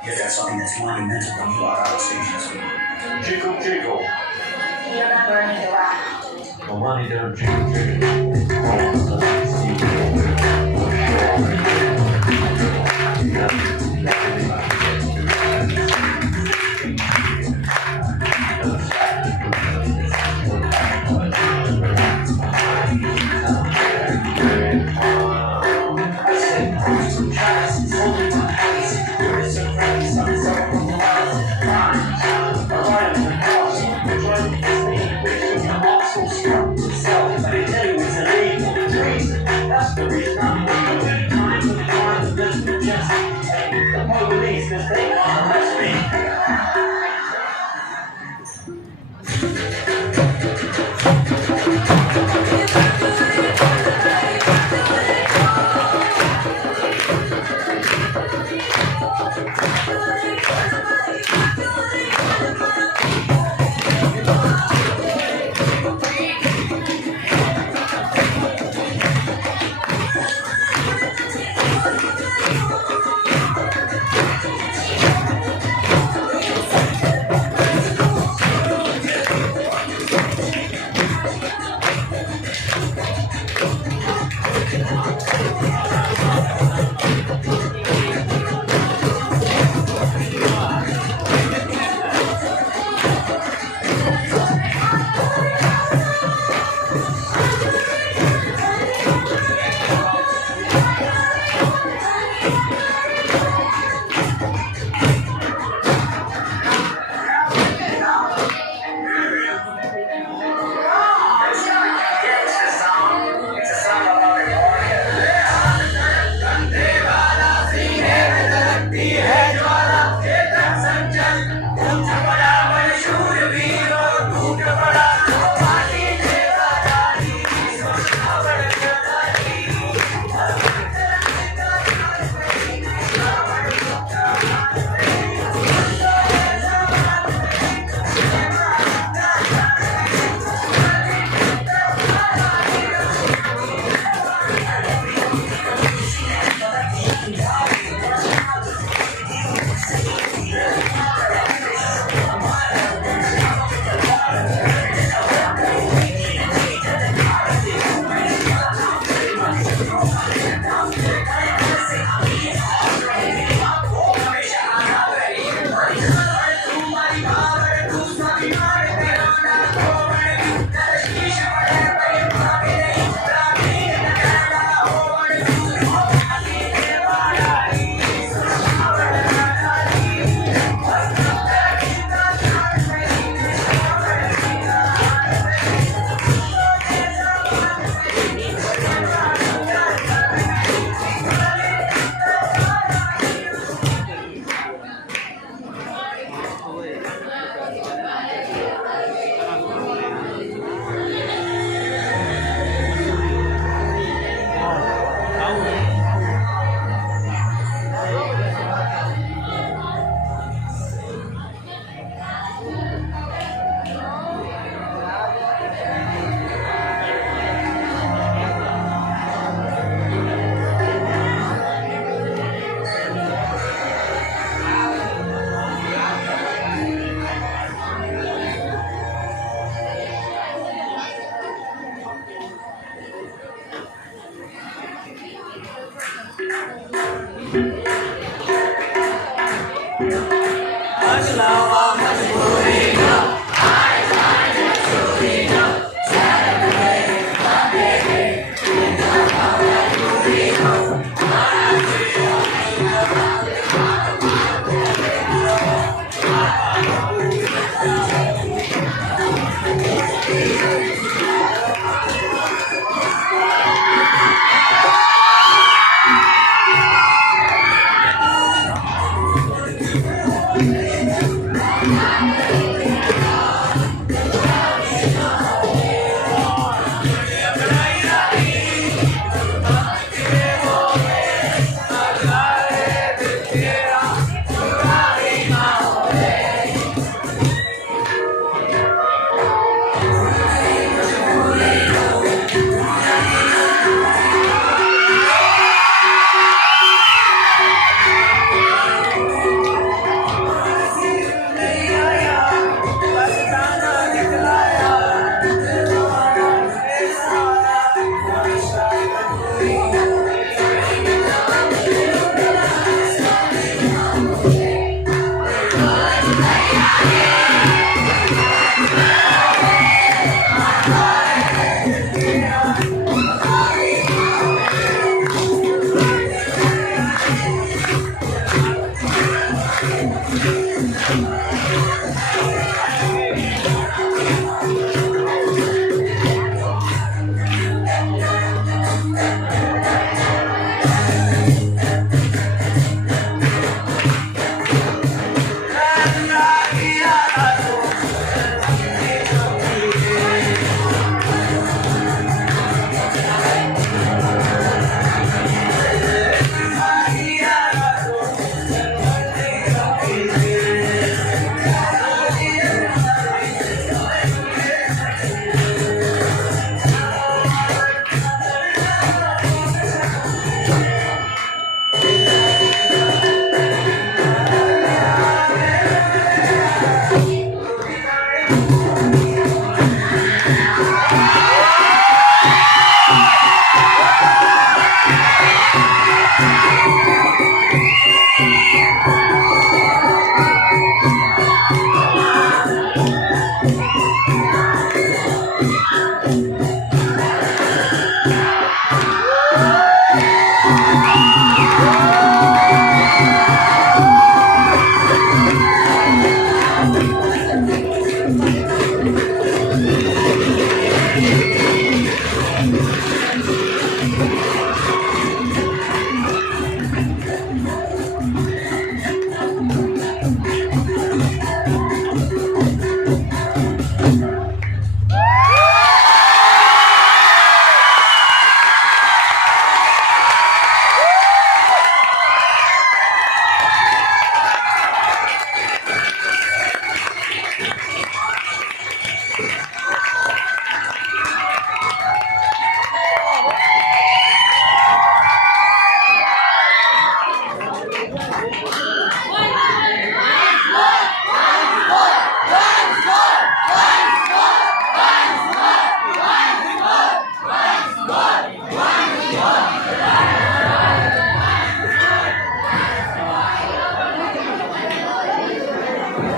If that's something that's monumental, then you are auspicious. Jiggle, jiggle. You're not burning the wax. Well, money don't jiggle, jiggle.